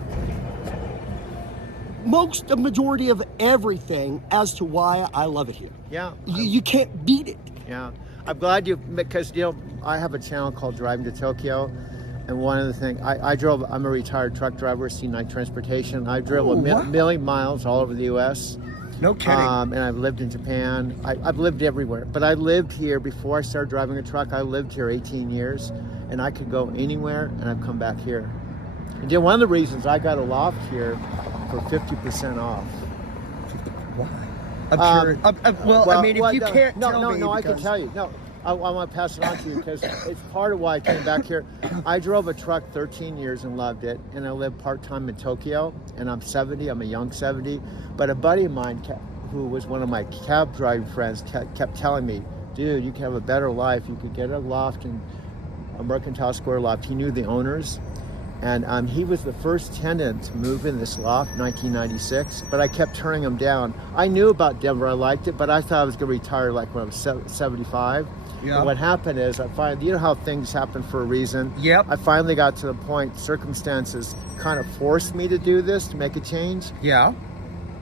the majority of everything as to why I love it here. Yeah. You can't beat it. Yeah. I'm glad because, I have a channel called Driving to Tokyo. And one of the things, I'm a retired truck driver, C9 Transportation. I drove a million miles all over the U.S. No kidding. And I've lived in Japan. I've lived everywhere. But I lived here before I started driving a truck. I lived here 18 years. And I could go anywhere, and I've come back here. And one of the reasons I got a loft here for 50% off. Why? I'm sure. If you can't tell me. No, I can tell you. No, I want to pass it on to you because it's part of why I came back here. I drove a truck 13 years and loved it, and I live part-time in Tokyo, and I'm 70. I'm a young 70. But a buddy of mine, who was one of my cab driving friends, kept telling me, dude, you can have a better life. You could get a loft in a Mercantile Square loft. He knew the owners. And he was the first tenant to move in this loft, 1996, but I kept turning him down. I knew about Denver, I liked it, but I thought I was gonna retire like when I was 75. Yeah. But what happened is you know how things happen for a reason? Yep. I finally got to the point, circumstances kind of forced me to do this, to make a change. Yeah.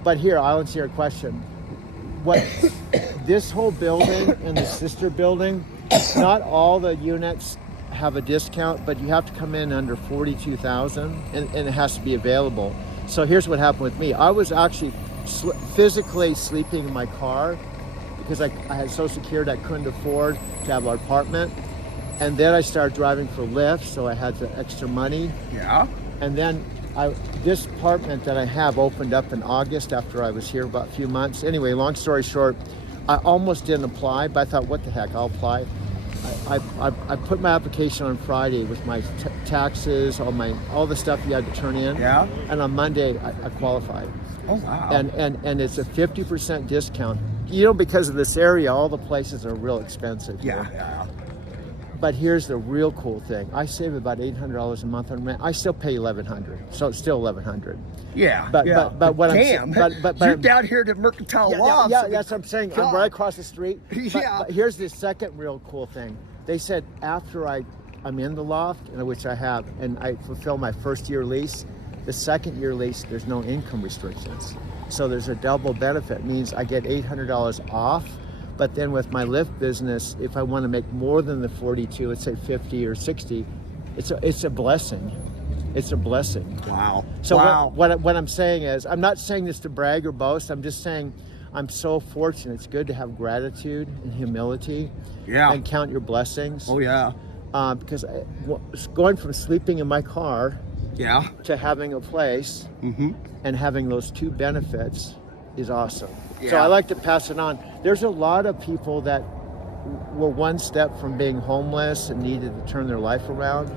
But here, I'll answer your question. This whole building and the sister building, not all the units have a discount, but you have to come in under 42,000 and it has to be available. So here's what happened with me. I was actually physically sleeping in my car because I had Social Security, I couldn't afford to have an apartment. And then I started driving for Lyft, so I had the extra money. Yeah. And then this apartment that I have opened up in August after I was here about a few months. Anyway, long story short, I almost didn't apply, but I thought, what the heck, I'll apply. I put my application on Friday with my taxes, all the stuff you had to turn in. Yeah. And on Monday I qualified. Oh wow. And it's a 50% discount. You know, because of this area, all the places are real expensive. Yeah. But here's the real cool thing. I save about $800 a month on rent. I still pay $1,100, so it's still $1,100. Yeah. But what damn, but you're down here to Mercantile Law. Yeah, that's what I'm saying. God. I'm right across the street. But here's the second real cool thing. They said after I'm in the loft, which I have, and I fulfill my first year lease, the second year lease, there's no income restrictions. So there's a double benefit. It means I get $800 off. But then with my Lyft business, if I want to make more than the 42, let's say 50 or 60, it's a blessing. It's a blessing. Wow. So wow. What I'm saying is, I'm not saying this to brag or boast. I'm just saying I'm so fortunate. It's good to have gratitude and humility. Yeah. And count your blessings. Oh yeah. Because going from sleeping in my car, yeah, to having a place, and having those two benefits is awesome. Yeah. So I like to pass it on. There's a lot of people that were one step from being homeless and needed to turn their life around.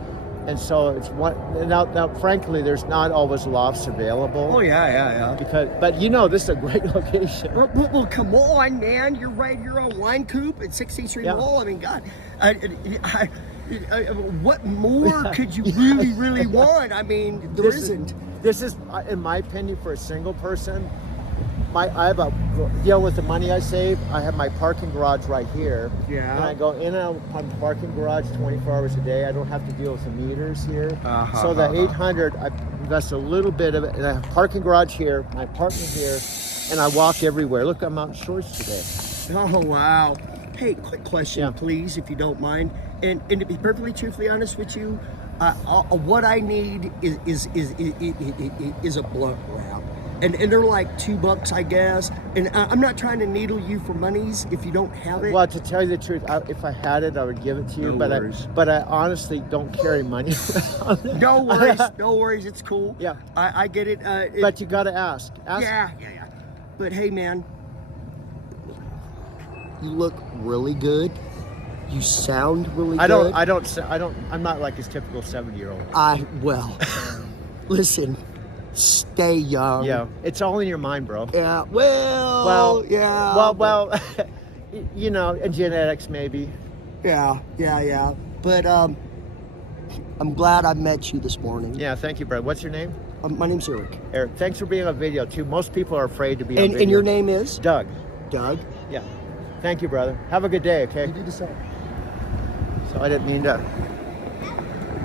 And so it's one. Now, frankly, there's not always lofts available. Oh yeah. But this is a great location. Well, come on, man. You're right. You're on Wine Coop at 16th Street Mall. I mean, God, what more could you really want? I mean, there isn't. This is, in my opinion, for a single person. I have a deal with the money I save. I have my parking garage right here. Yeah. And I go in and out on the parking garage 24 hours a day. I don't have to deal with the meters here. So the 800, I invest a little bit of it. And I have a parking garage here, my apartment here, and I walk everywhere. Look, I'm out in shorts today. Oh, wow. Hey, quick question, please, if you don't mind. And to be perfectly truthfully honest with you, what I need is a blunt wrap. And they're like $2, I guess. And I'm not trying to needle you for monies if you don't have it. Well, to tell you the truth, if I had it, I would give it to you. But I honestly don't carry money around. No worries. It's cool. Yeah, I get it. But you got to ask. Yeah. But hey, man, you look really good. You sound really good. I'm not like his typical 70-year-old. Listen. Stay young. Yeah, it's all in your mind, bro. Yeah. Well. Yeah. Well. And genetics maybe. Yeah. But I'm glad I met you this morning. Yeah. Thank you, bro. What's your name? My name's Eric. Eric. Thanks for being on video too. Most people are afraid to be on video. And your name is Doug. Doug. Yeah. Thank you, brother. Have a good day. Okay. You do the same. So I didn't mean to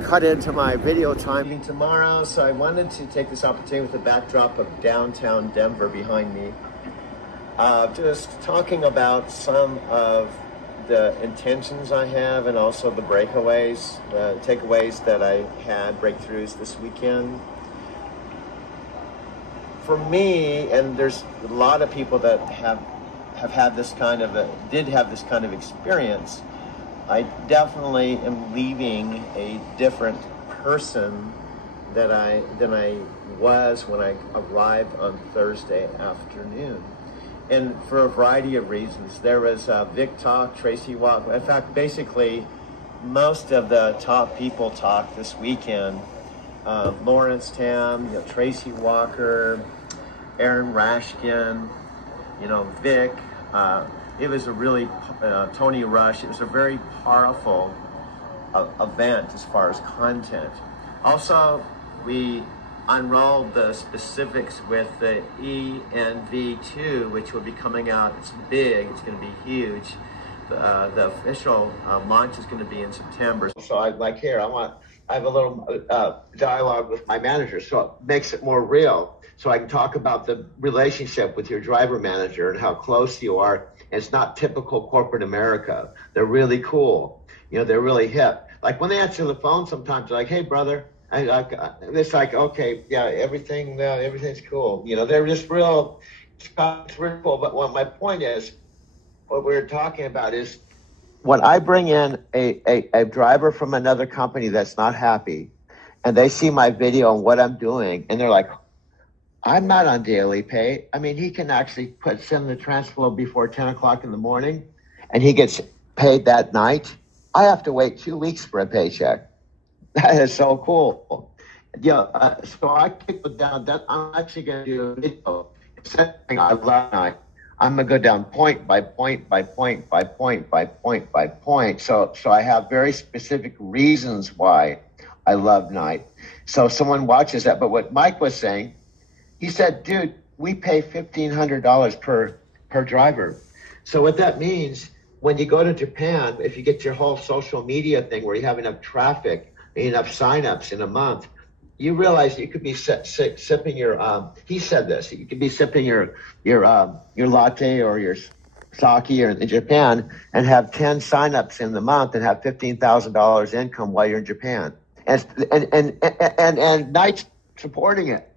cut into my video time tomorrow, so I wanted to take this opportunity with the backdrop of downtown Denver behind me, just talking about some of the intentions I have and also the breakaways, the takeaways that I had, breakthroughs this weekend. For me, and there's a lot of people that have had this kind of did have this kind of experience, I definitely am leaving a different person than I was when I arrived on Thursday afternoon. And for a variety of reasons. There was Vic talk, Tracy Walker. In fact, basically, most of the top people talked this weekend. Lawrence Tam, Tracy Walker, Aaron Rashkin, Vic. It was a really, Tony Rush, it was a very powerful event as far as content. Also, we unrolled the specifics with the ENV2, which will be coming out. It's big, it's going to be huge. The official launch is going to be in September. So I have a little dialogue with my manager, so it makes it more real. So I can talk about the relationship with your driver manager and how close you are. And it's not typical corporate America. They're really cool. They're really hip. Like when they answer the phone, sometimes they're like, "Hey, brother." It's like, okay, yeah, everything's cool. They're just real. It's really cool. But my point is, what we're talking about is, when I bring in a driver from another company that's not happy, and they see my video and what I'm doing, and they're like, I'm not on daily pay. I mean, he can actually send the transfer before 10 o'clock in the morning, and he gets paid that night. I have to wait 2 weeks for a paycheck. That is so cool. So I kicked down that. I'm actually going to do a video. I love night. I'm going to go down point by point by point by point by point by point. So I have very specific reasons why I love night. So someone watches that. But what Mike was saying, he said, dude, we pay $1,500 per driver. So what that means, when you go to Japan, if you get your whole social media thing where you have enough traffic, enough signups in a month, you realize you could be sipping your, he said this, you could be sipping your latte or your sake or in Japan and have 10 signups in the month and have $15,000 income while you're in Japan. And Night's supporting it.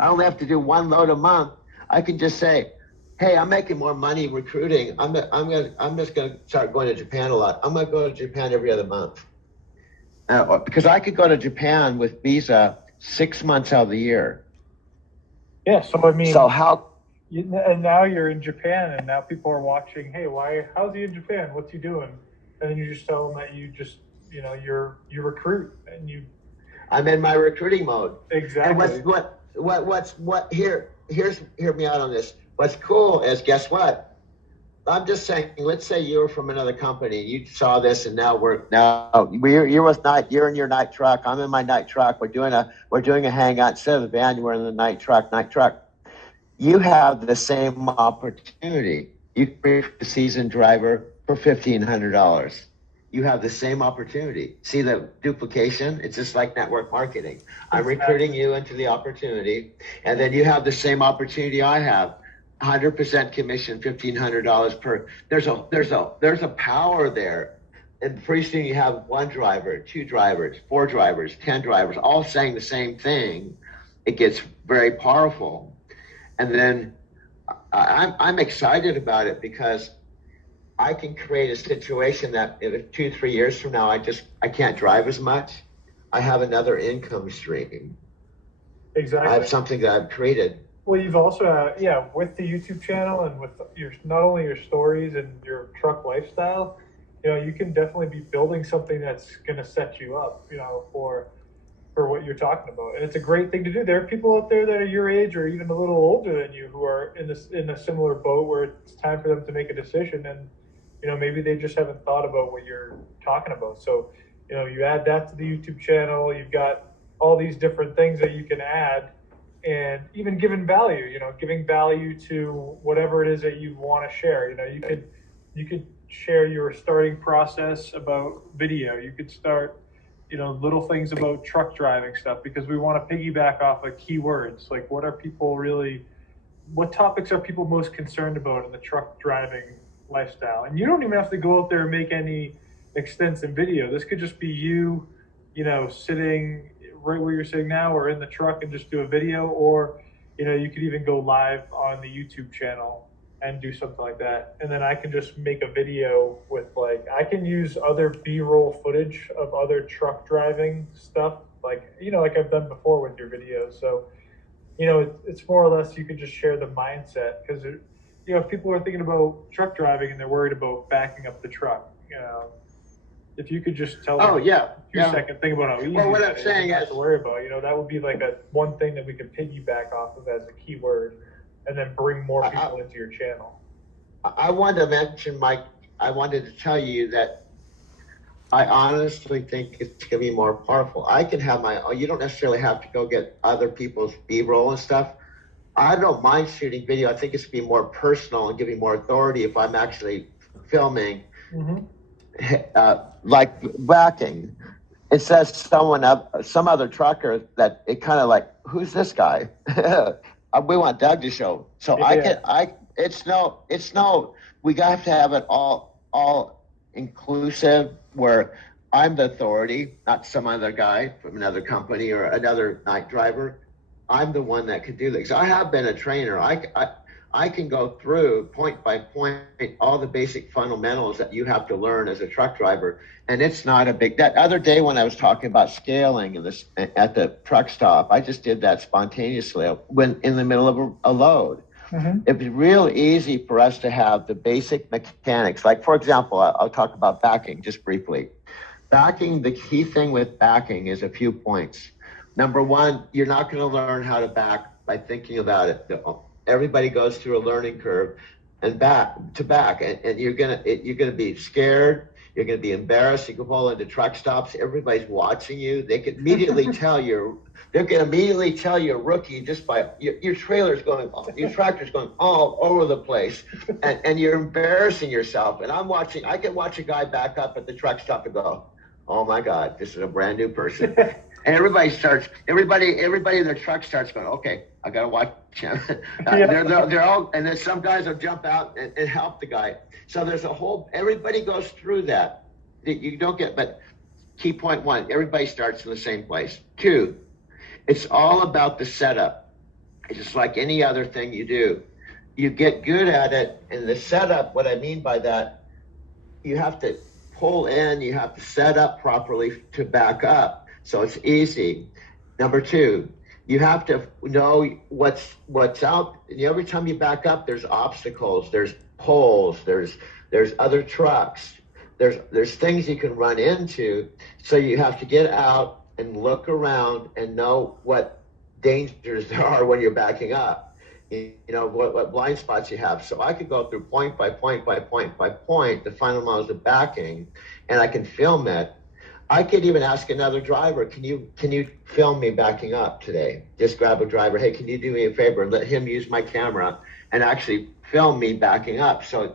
I only have to do one load a month. I can just say, hey, I'm making more money recruiting. I'm just gonna start going to Japan a lot. I'm gonna go to Japan every other month. Because I could go to Japan with visa 6 months out of the year. Yeah, so I mean, how? And now you're in Japan, and now people are watching. Hey, how's he in Japan? What's he doing? And then you just tell them that you just, you recruit and you. I'm in my recruiting mode. Exactly. And hear me out on this. What's cool is, guess what? I'm just saying, let's say you were from another company, you saw this, and you're with Night, you're in your night truck, I'm in my night truck, we're doing a hangout. Instead of the van, we're in the night truck. You have the same opportunity. You can be a seasoned driver for $1,500. You have the same opportunity. See the duplication? It's just like network marketing. I'm recruiting you into the opportunity, and then you have the same opportunity I have. 100% commission, $1,500 per. There's a power there, and pretty soon you have one driver, 2 drivers, 4 drivers, 10 drivers, all saying the same thing. It gets very powerful, and then I'm excited about it because I can create a situation that if 2-3 years from now I can't drive as much, I have another income stream. Exactly. I have something that I've created. Well, you've also, with the YouTube channel and with not only your stories and your truck lifestyle, you can definitely be building something that's going to set you up, for what you're talking about. And it's a great thing to do. There are people out there that are your age or even a little older than you who are in a similar boat where it's time for them to make a decision, and maybe they just haven't thought about what you're talking about. So, you add that to the YouTube channel. You've got all these different things that you can add. And even giving value to whatever it is that you want to share. You could share your starting process about video. You could start, little things about truck driving stuff, because we want to piggyback off of keywords. Like, what topics are people most concerned about in the truck driving lifestyle? And you don't even have to go out there and make any extensive video. This could just be you, sitting right where you're sitting now or in the truck and just do a video, or you could even go live on the YouTube channel and do something like that. And then I can just make a video with I can use other B-roll footage of other truck driving stuff, like I've done before with your videos. So it's more or less you can just share the mindset, because if people are thinking about truck driving and they're worried about backing up the truck, if you could just tell them a 2-second thing about how easy what that I'm is, saying not is, to worry about, that would be like one thing that we could piggyback off of as a keyword, and then bring more people into your channel. I wanted to mention, Mike, I wanted to tell you that I honestly think it's going to be more powerful. I can have you don't necessarily have to go get other people's B-roll and stuff. I don't mind shooting video. I think it's going to be more personal and give me more authority if I'm actually filming. Mm-hmm. Like backing, it says some other trucker that it kind of like, who's this guy? We want Doug to show. So we have to have it all inclusive, where I'm the authority, not some other guy from another company or another night driver. I'm the one that can do this. I have been a trainer. I can go through point by point all the basic fundamentals that you have to learn as a truck driver, and it's not a big. That other day when I was talking about scaling at the truck stop, I just did that spontaneously when in the middle of a load. It's real easy for us to have the basic mechanics. Like, for example, I'll talk about backing just briefly. Backing, the key thing with backing is a few points. Number one, you're not going to learn how to back by thinking about it. Everybody goes through a learning curve and back, and you're gonna be scared. You're going to be embarrassed. You can pull into truck stops. Everybody's watching you. They can immediately tell you're a rookie just by your trailer's going, your tractor's going all over the place, and you're embarrassing yourself. And I can watch a guy back up at the truck stop and go, oh my God, this is a brand new person. And everybody in their truck starts going, okay, I got to watch him. They're all, and then some guys will jump out and help the guy. So there's everybody goes through that. You don't get, but key point one, everybody starts in the same place. Two, it's all about the setup. It's just like any other thing you do. You get good at it, and the setup, what I mean by that, you have to pull in, you have to set up properly to back up. So it's easy. Number two, you have to know what's out. Every time you back up, there's obstacles, there's poles, there's other trucks, there's things you can run into. So you have to get out and look around and know what dangers there are when you're backing up. You know what blind spots you have. So I could go through point by point by point by point the final miles of backing, and I can film it. I could even ask another driver, can you film me backing up today? Just grab a driver, hey, can you do me a favor and let him use my camera and actually film me backing up, so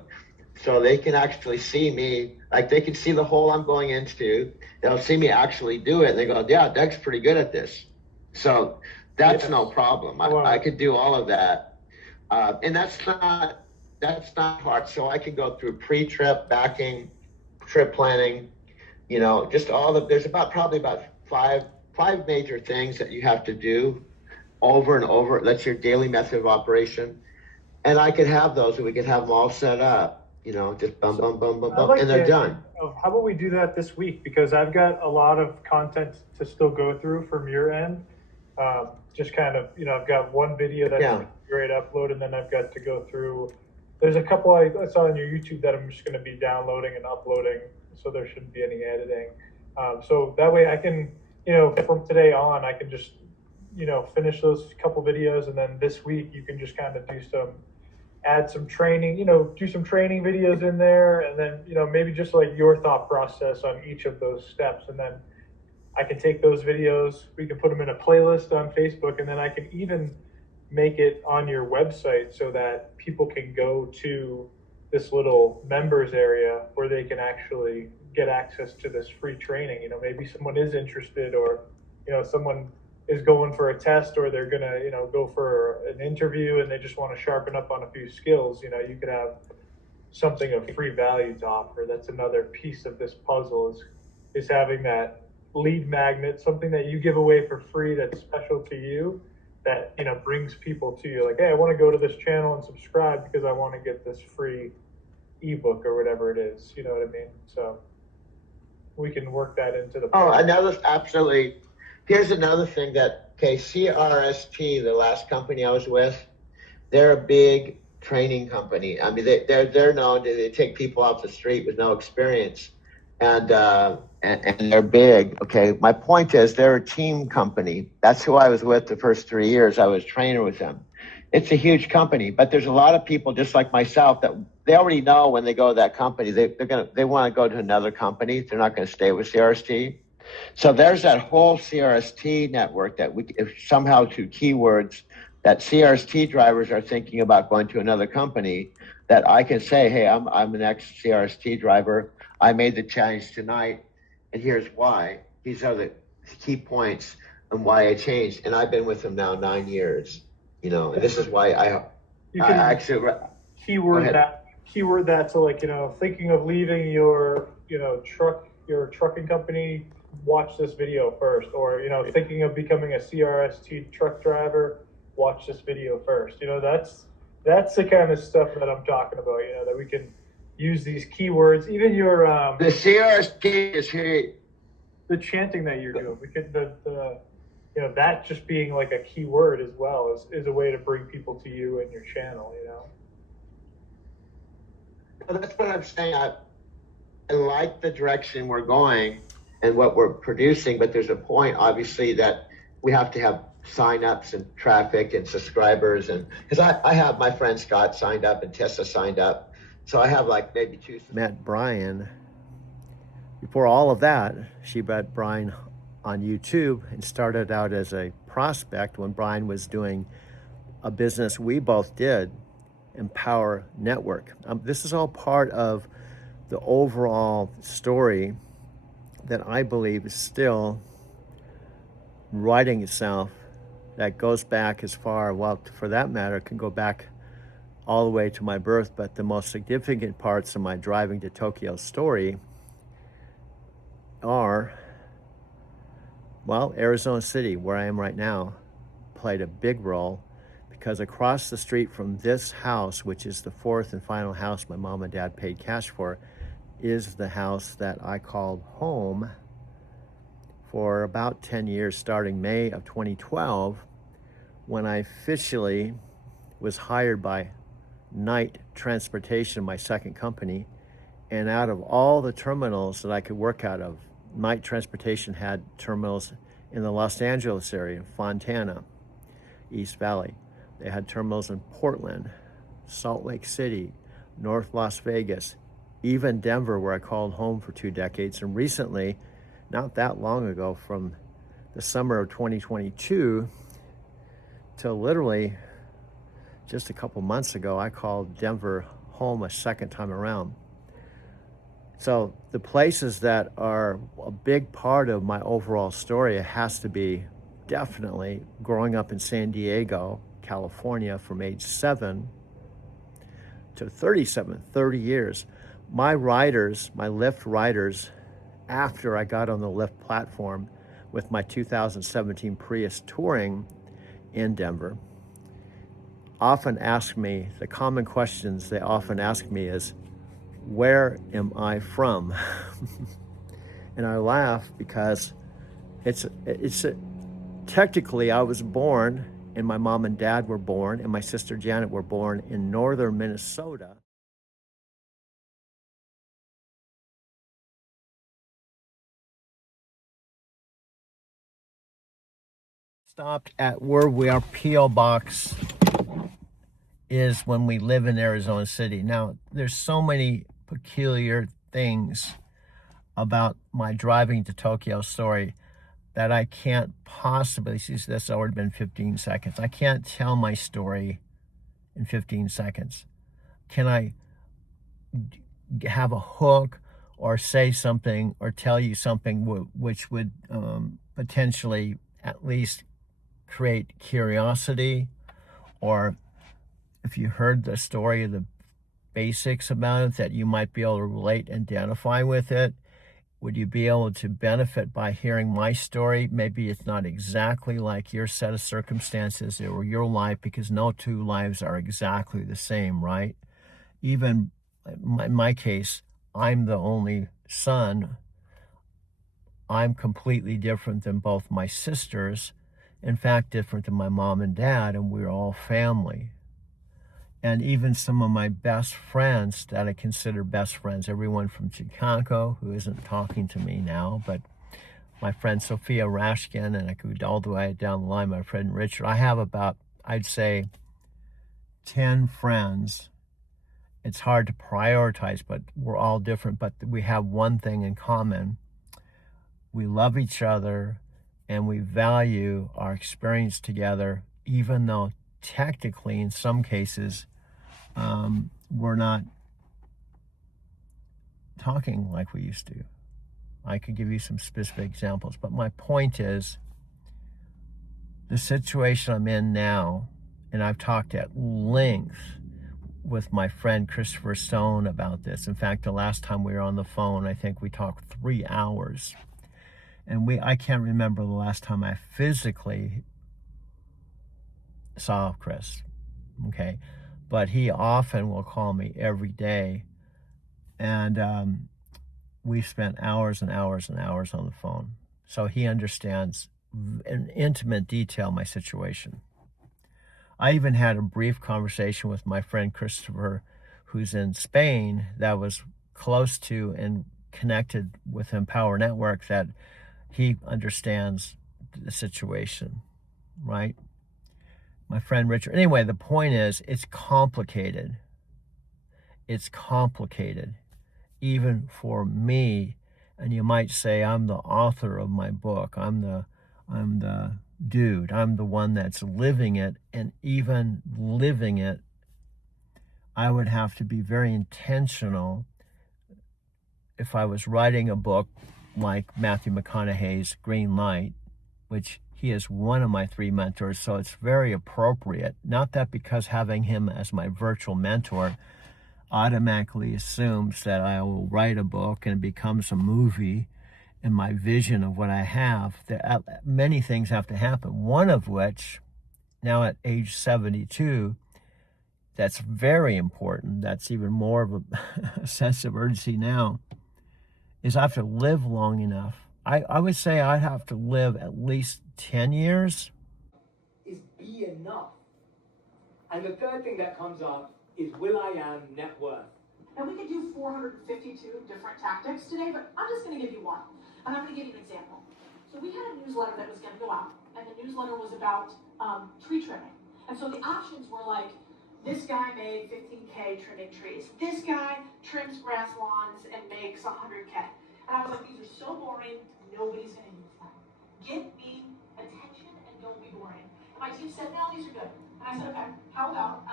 they can actually see me, like they can see the hole I'm going into. They'll see me actually do it, and they go, yeah, Doug's pretty good at this. So that's no problem. I could do all of that, and that's not hard. So I can go through pre-trip, backing, trip planning. Just there's probably about five major things that you have to do over and over. That's your daily method of operation. And I could have those, and we could have them all set up, just boom, boom, boom, boom, boom, and they're done. How about we do that this week? Because I've got a lot of content to still go through from your end. Just kind of, I've got one video that's great upload, and then I've got to go through. There's a couple I saw on your YouTube that I'm just going to be downloading and uploading, so there shouldn't be any editing. So that way I can, from today on, I can just, finish those couple videos, and then this week you can just kind of add some training, do some training videos in there, and then, maybe just like your thought process on each of those steps. And then I can take those videos, we can put them in a playlist on Facebook, and then I can even make it on your website so that people can go to this little members area where they can actually get access to this free training. Maybe someone is interested, or, someone is going for a test, or they're gonna, go for an interview and they just want to sharpen up on a few skills. You could have something of free value to offer. That's another piece of this puzzle is having that lead magnet, something that you give away for free that's special to you, that brings people to you. Like, hey, I want to go to this channel and subscribe because I want to get this free ebook or whatever it is. You know what I mean? So we can work that into the absolutely. Here's another thing CRST, the last company I was with, they're a big training company. I mean, they're known to take people off the street with no experience, and they're big. Okay, my point is they're a team company. That's who I was with the first 3 years. I was training with them. It's a huge company, but there's a lot of people just like myself that they already know when they go to that company, they want to go to another company. They're not going to stay with CRST. So there's that whole CRST network that if somehow through keywords that CRST drivers are thinking about going to another company, that I can say, hey, I'm an ex-CRST driver. I made the change tonight, and here's why. These are the key points and why I changed. And I've been with them now 9 years. And this is why I actually keyword that to, like, thinking of leaving your trucking company, watch this video first. Or, thinking of becoming a CRST truck driver, watch this video first. That's the kind of stuff that I'm talking about, that we can use these keywords. Even your the CRST is here. The chanting that you're doing, we could that just being like a key word as well is a way to bring people to you and your channel, Well, that's what I'm saying. I like the direction we're going and what we're producing, but there's a point, obviously, that we have to have sign-ups and traffic and subscribers, and because I have my friend Scott signed up and Tessa signed up, so I have like maybe 2. Met Brian. Before all of that, she met Brian on YouTube and started out as a prospect when Brian was doing a business we both did, Empower Network. This is all part of the overall story that I believe is still writing itself, that goes back as far, well, for that matter, can go back all the way to my birth, but the most significant parts of my driving to Tokyo story are, well, Arizona City, where I am right now, played a big role, because across the street from this house, which is the fourth and final house my mom and dad paid cash for, is the house that I called home for about 10 years, starting May of 2012, when I officially was hired by Knight Transportation, my second company. And out of all the terminals that I could work out of, Knight Transportation had terminals in the Los Angeles area, Fontana, East Valley. They had terminals in Portland, Salt Lake City, North Las Vegas, even Denver, where I called home for 2 decades. And recently, not that long ago, from the summer of 2022 till literally just a couple months ago, I called Denver home a second time around. So the places that are a big part of my overall story, it has to be definitely growing up in San Diego, California, from age 7 to 37, 30 years. My riders, my Lyft riders, after I got on the Lyft platform with my 2017 Prius touring in Denver, often ask me, the common questions they often ask me is, where am I from? And I laugh because technically I was born, and my mom and dad were born, and my sister Janet were born in northern Minnesota. Stopped at where our P.O. box is when we live in Arizona City. Now, there's so many peculiar things about my driving to Tokyo story that I can't possibly, see, that's already been 15 seconds. I can't tell my story in 15 seconds. Can I have a hook or say something or tell you something which would potentially at least create curiosity? Or if you heard the story, the basics about it, that you might be able to relate and identify with it? Would you be able to benefit by hearing my story? Maybe it's not exactly like your set of circumstances or your life, because no two lives are exactly the same, right? Even in my case, I'm the only son. I'm completely different than both my sisters. In fact, different than my mom and dad, and we're all family. And even some of my best friends that I consider best friends, everyone from Chicago, who isn't talking to me now, but my friend Sophia Rashkin, and I could go all the way down the line, my friend Richard. I have about, I'd say, 10 friends. It's hard to prioritize, but we're all different, but we have one thing in common. We love each other, and we value our experience together, even though technically, in some cases, we're not talking like we used to. I could give you some specific examples, but my point is, the situation I'm in now, and I've talked at length with my friend Christopher Stone about this. In fact, the last time we were on the phone, I think we talked 3 hours. And I can't remember the last time I physically saw Chris, okay? But he often will call me every day. And we spent hours and hours and hours on the phone. So he understands in intimate detail my situation. I even had a brief conversation with my friend Christopher, who's in Spain, that was close to and connected with Empower Network, that he understands the situation, right? My friend Richard. Anyway, the point is, it's complicated. It's complicated, even for me. And you might say, I'm the author of my book. I'm the dude. I'm the one that's living it. And even living it, I would have to be very intentional. If I was writing a book like Matthew McConaughey's Green Light, which he is one of my 3 mentors, so it's very appropriate. Not that because having him as my virtual mentor automatically assumes that I will write a book and it becomes a movie and my vision of what I have. Many things have to happen. One of which, now at age 72, that's very important. That's even more of a sense of urgency now, is I have to live long enough. I would say I'd have to live at least 10 years. Is be enough. And the third thing that comes up is will I am net worth. And we could do 452 different tactics today, but I'm just going to give you one. And I'm going to give you an example. So we had a newsletter that was going to go out, and the newsletter was about tree trimming. And so the options were like, this guy made 15K trimming trees. This guy trims grass lawns and makes 100K. And I was like, these are so boring, nobody's going to use them. Give me attention and don't be boring. And my team said, no, these are good. And I said, okay, how about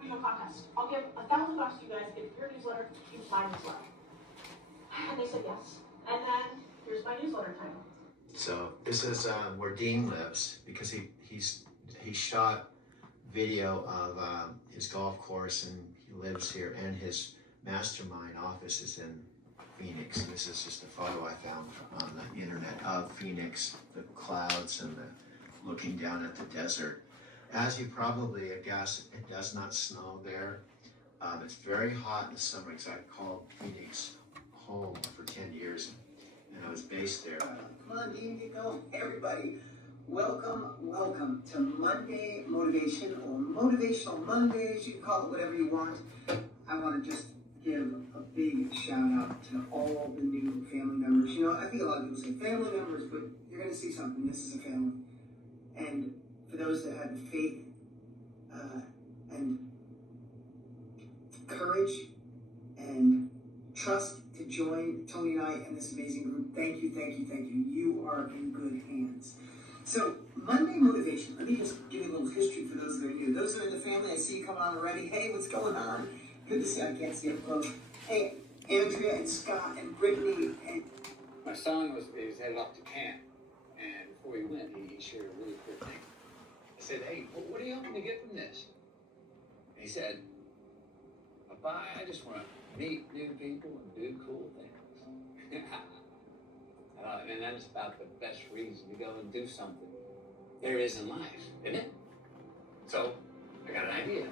we do a contest? I'll give $1,000 to you guys if your newsletter keeps my newsletter. And they said yes. And then here's my newsletter title. So this is where Dean lives, because he shot video of his golf course, and he lives here, and his mastermind office is in Phoenix. And this is just a photo I found on the internet of Phoenix, the clouds and the looking down at the desert. As you probably guess, it does not snow there. It's very hot in the summer, because I called Phoenix home for 10 years, and I was based there. Come on, Dean, get going. Everybody, welcome to Monday Motivation, or Motivational Mondays. You can call it whatever you want. I want to just give a big shout out to all the new family members. You know, I think a lot of people say family members, but you're going to see something. This is a family. And for those that had the faith and courage and trust to join Tony and I and this amazing group, thank you. You are in good hands. So, Monday Motivation, let me just give you a little history for those that are new. Those that are in the family, I see you coming on already. Hey, what's going on? Good to see you. I can't see up close. Hey, Andrea and Scott and Brittany. And My son was headed off to camp, and before he went, he shared a really cool thing. I said, hey, what are you hoping to get from this? And he said, Papa, I just want to meet new people and do cool things. And that's about the best reason to go and do something there is in life, isn't it? So, I got an idea.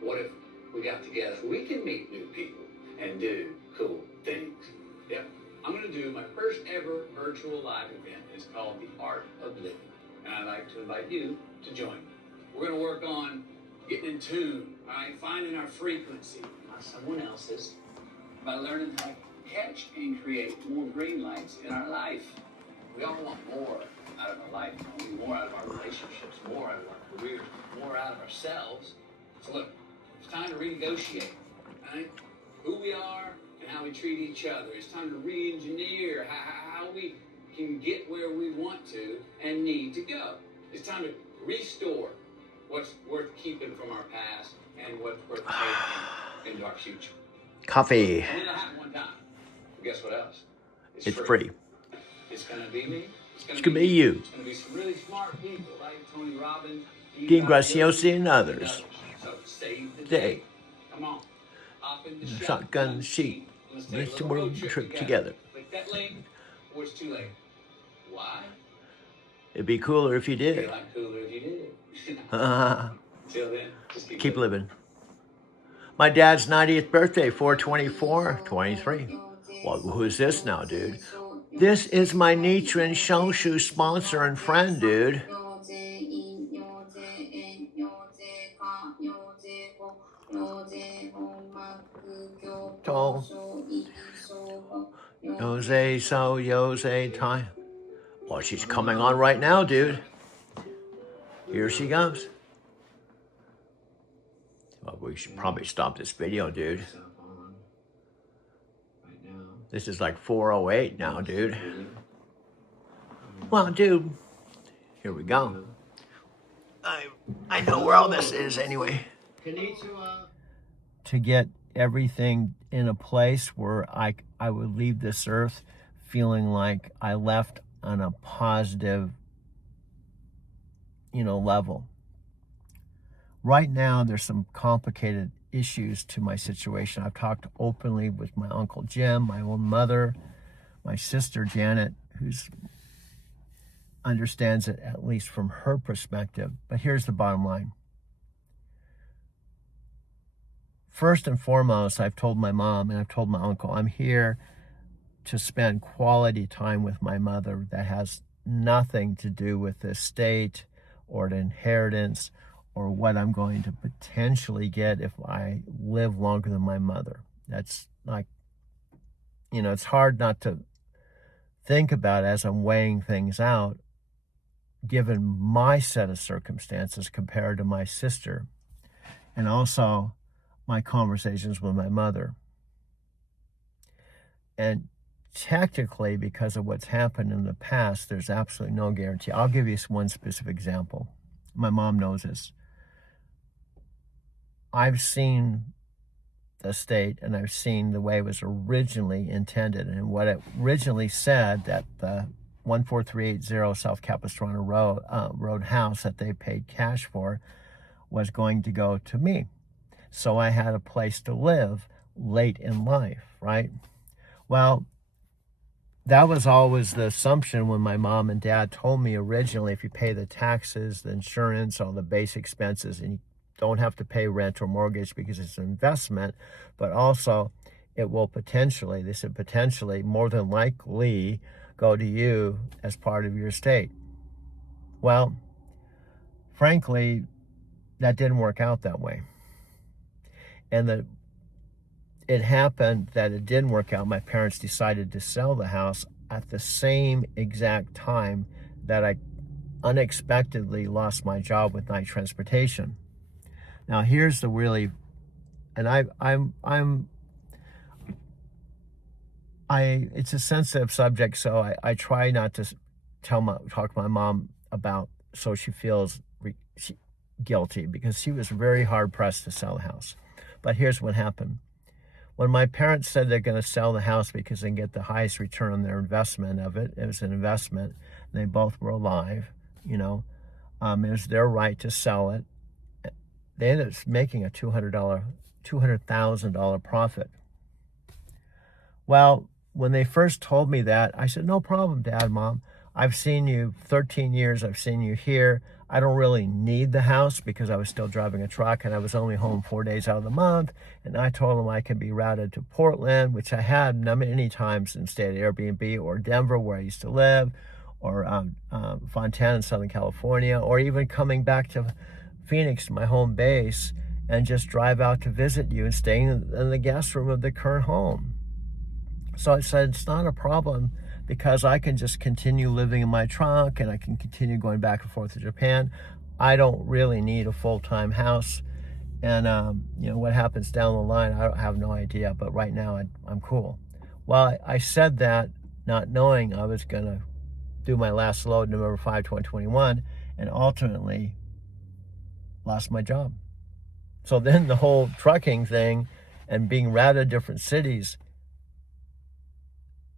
What if we got together so we can meet new people and do cool things? Yeah, I'm going to do my first ever virtual live event. It's called The Art of Living. And I'd like to invite you to join me. We're going to work on getting in tune, all right? Finding our frequency, not someone else's, by learning how to catch and create more green lights in our life. We all want more out of our life, more out of our relationships, more out of our careers, more out of ourselves. So look, it's time to renegotiate, right? Who we are and how we treat each other. It's time to re-engineer how we can get where we want to and need to go. It's time to restore what's worth keeping from our past and what's worth taking into our future. Coffee. And it'll happen one time. But guess what else? It's free. It's gonna be me. It's gonna be you. It's gonna be some really smart people like Tony Robbins, Dean Graziosi, and others. So save the Day. day. Come on. Hop in the Shotgun sheet. Let's take Let's a do a road trip together. Click that link before it's too late. Why? It'd be cooler if you It'd be did. like cooler if you did. Till then, just Keep living. My dad's 90th birthday, 4/24/23. Well, who's this now, dude? This is my Nichiren Shonshu sponsor and friend, dude. Yose so Yose time. Well, she's coming on right now, dude. Here she comes. Well, we should probably stop this video, dude. This is like 4:08 now, dude. Well, dude, here we go. I know where all this is anyway. To get everything in a place where I would leave this earth feeling like I left on a positive, level. Right now, there's some complicated issues to my situation. I've talked openly with my Uncle Jim, my own mother, my sister Janet, who's understands it at least from her perspective. But here's the bottom line. First and foremost, I've told my mom and I've told my uncle, I'm here to spend quality time with my mother that has nothing to do with the estate or the inheritance or what I'm going to potentially get if I live longer than my mother. That's like, it's hard not to think about as I'm weighing things out, given my set of circumstances compared to my sister, and also my conversations with my mother. And technically, because of what's happened in the past, there's absolutely no guarantee. I'll give you one specific example. My mom knows this. I've seen the estate and I've seen the way it was originally intended and what it originally said that the 14380 South Capistrano Road house that they paid cash for was going to go to me. So I had a place to live late in life, right? Well, that was always the assumption when my mom and dad told me originally, if you pay the taxes, the insurance, all the base expenses, and you don't have to pay rent or mortgage because it's an investment, but also it will potentially, they said potentially, more than likely go to you as part of your estate. Well, frankly, that didn't work out that way. And it happened that it didn't work out. My parents decided to sell the house at the same exact time that I unexpectedly lost my job with Knight Transportation. Now here's the really, and it's a sensitive subject, so I try not to talk to my mom about, so she feels guilty, because she was very hard pressed to sell the house. But here's what happened. When my parents said they're going to sell the house because they can get the highest return on their investment of it, it was an investment, they both were alive, it was their right to sell it. They ended up making a $200,000 profit. Well, when they first told me that, I said, no problem, Dad, Mom. I've seen you 13 years. I've seen you here. I don't really need the house because I was still driving a truck and I was only home 4 days out of the month. And I told them I could be routed to Portland, which I had many times and stayed at Airbnb, or Denver, where I used to live, or Fontana in Southern California, or even coming back to Phoenix, my home base, and just drive out to visit you and staying in the guest room of the current home. So I said, it's not a problem because I can just continue living in my truck and I can continue going back and forth to Japan. I don't really need a full-time house. And, what happens down the line, I have no idea. But right now, I'm cool. Well, I said that not knowing I was going to do my last load November 5, 2021, and ultimately lost my job. So then the whole trucking thing and being routed to different cities,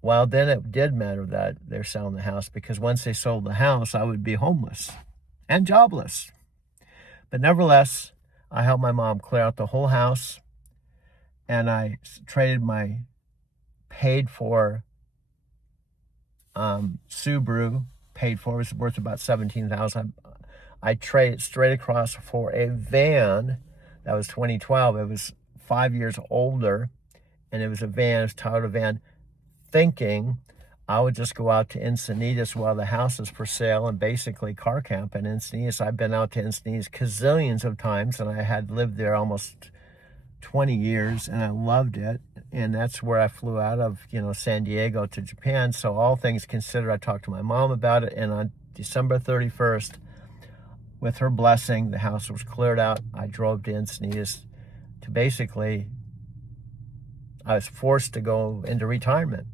well, then it did matter that they're selling the house, because once they sold the house, I would be homeless and jobless. But nevertheless, I helped my mom clear out the whole house, and I traded my paid-for Subaru, paid for, it was worth about $17,000. I traded straight across for a van that was 2012. It was 5 years older, and it was a van, it was a Toyota van, thinking I would just go out to Encinitas while the house is for sale and basically car camp in Encinitas. I've been out to Encinitas gazillions of times, and I had lived there almost 20 years, and I loved it. And that's where I flew out of, San Diego to Japan. So all things considered, I talked to my mom about it, and on December 31st, with her blessing, the house was cleared out. I drove to Encinitas to basically, I was forced to go into retirement.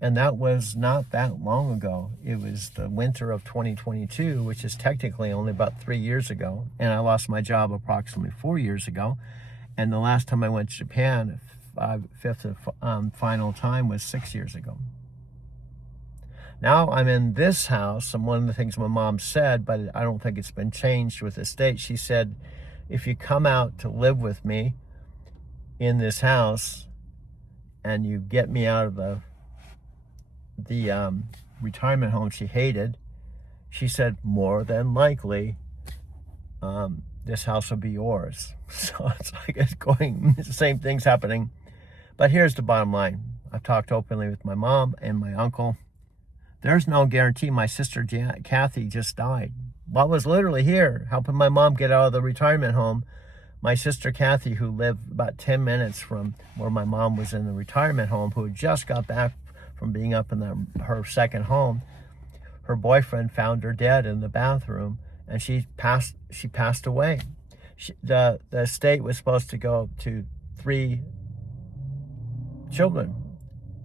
And that was not that long ago. It was the winter of 2022, which is technically only about 3 years ago. And I lost my job approximately 4 years ago. And the last time I went to Japan, fifth and final time, was 6 years ago. Now I'm in this house, and one of the things my mom said, but I don't think it's been changed with the state, she said, if you come out to live with me in this house and you get me out of the retirement home she hated, she said, more than likely, this house will be yours. So it's like it's going, the same thing's happening. But here's the bottom line. I've talked openly with my mom and my uncle. There's no guarantee. My sister Kathy just died. Well, I was literally here helping my mom get out of the retirement home. My sister Kathy, who lived about 10 minutes from where my mom was in the retirement home, who had just got back from being up in her second home, her boyfriend found her dead in the bathroom, and she passed away. The estate was supposed to go to 3 children.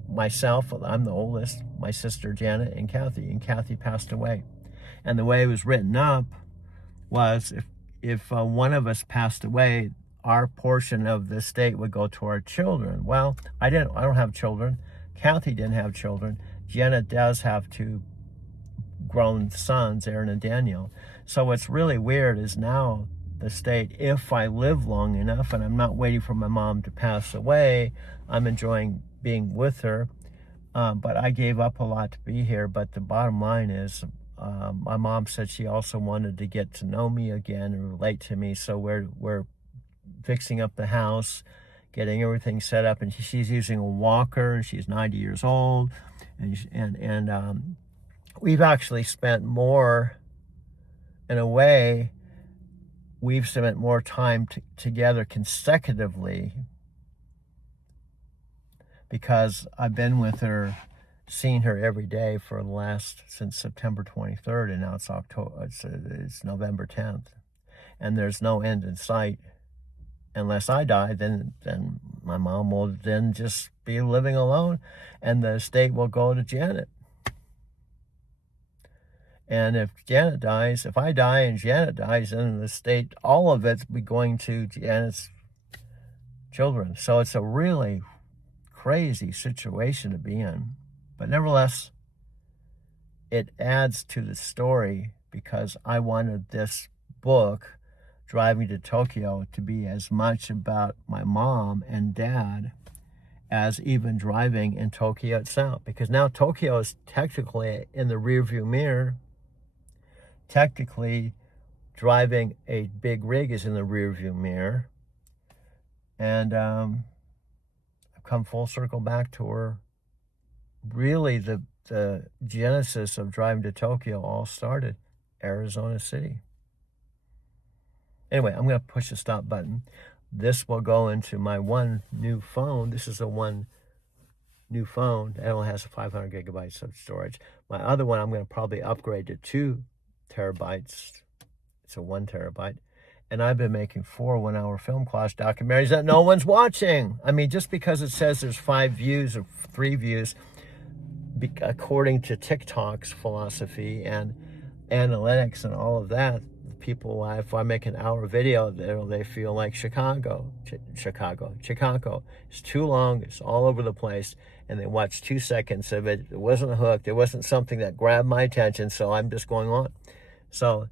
Myself, I'm the oldest, my sister Janet, and Kathy passed away. And the way it was written up was if one of us passed away, our portion of the estate would go to our children. Well, I don't have children. Kathy didn't have children. Janet does have 2 grown sons, Aaron and Daniel. So what's really weird is now the state, if I live long enough and I'm not waiting for my mom to pass away, I'm enjoying being with her. But I gave up a lot to be here. But the bottom line is, my mom said she also wanted to get to know me again and relate to me. So we're fixing up the house, getting everything set up, and she's using a walker, and she's 90 years old, and we've actually spent more, in a way, we've spent more time together consecutively, because I've been with her, seen her every day for since September 23rd, and now it's it's November 10th, and there's no end in sight. Unless I die, then my mom will then just be living alone, and the estate will go to Janet. And if Janet dies, if I die and Janet dies, then the estate, all of it's be going to Janet's children. So it's a really crazy situation to be in. But nevertheless, it adds to the story, because I wanted this book, Driving to Tokyo, to be as much about my mom and dad as even driving in Tokyo itself. Because now Tokyo is technically in the rearview mirror. Technically, driving a big rig is in the rearview mirror. And I've come full circle back to where really the genesis of Driving to Tokyo all started, Arizona City. Anyway, I'm going to push the stop button. This will go into my one new phone. This is the one new phone. It only has 500 gigabytes of storage. My other one, I'm going to probably upgrade to 2 terabytes. It's a 1 terabyte. And I've been making 4 one-hour film class documentaries that no one's watching. I mean, just because it says there's 5 views or 3 views, according to TikTok's philosophy and analytics and all of that, people, if I make an hour video, they feel like Chicago. It's too long, it's all over the place, and they watch 2 seconds of it. It wasn't a hook, it wasn't something that grabbed my attention, so I'm just going on. So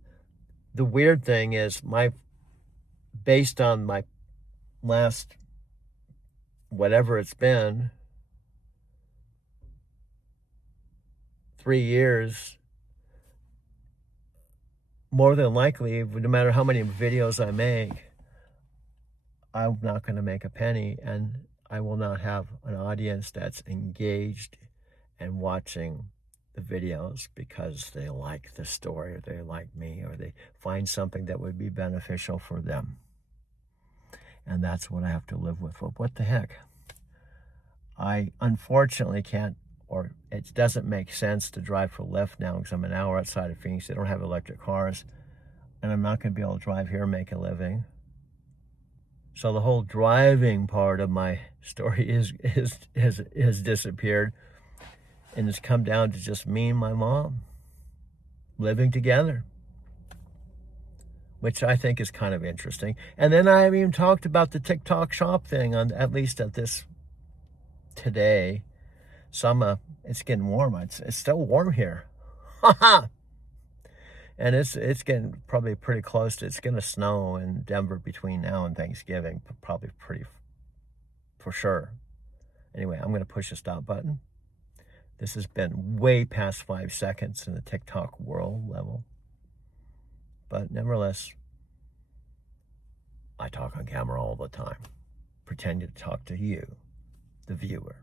the weird thing is, based on my last, whatever it's been, 3 years, more than likely, no matter how many videos I make, I'm not going to make a penny. And I will not have an audience that's engaged and watching the videos because they like the story, or they like me, or they find something that would be beneficial for them. And that's what I have to live with. But what the heck? I unfortunately can't, or it doesn't make sense to drive for Lyft now because I'm an hour outside of Phoenix. They don't have electric cars, and I'm not going to be able to drive here and make a living. So the whole driving part of my story has disappeared, and it's come down to just me and my mom living together, which I think is kind of interesting. And then I haven't even talked about the TikTok shop thing, on at least at this today. So it's getting warm. It's still warm here. And it's getting probably pretty close to, it's going to snow in Denver between now and Thanksgiving, probably pretty for sure. Anyway, I'm going to push the stop button. This has been way past 5 seconds in the TikTok world level. But nevertheless, I talk on camera all the time, pretending to talk to you, the viewer.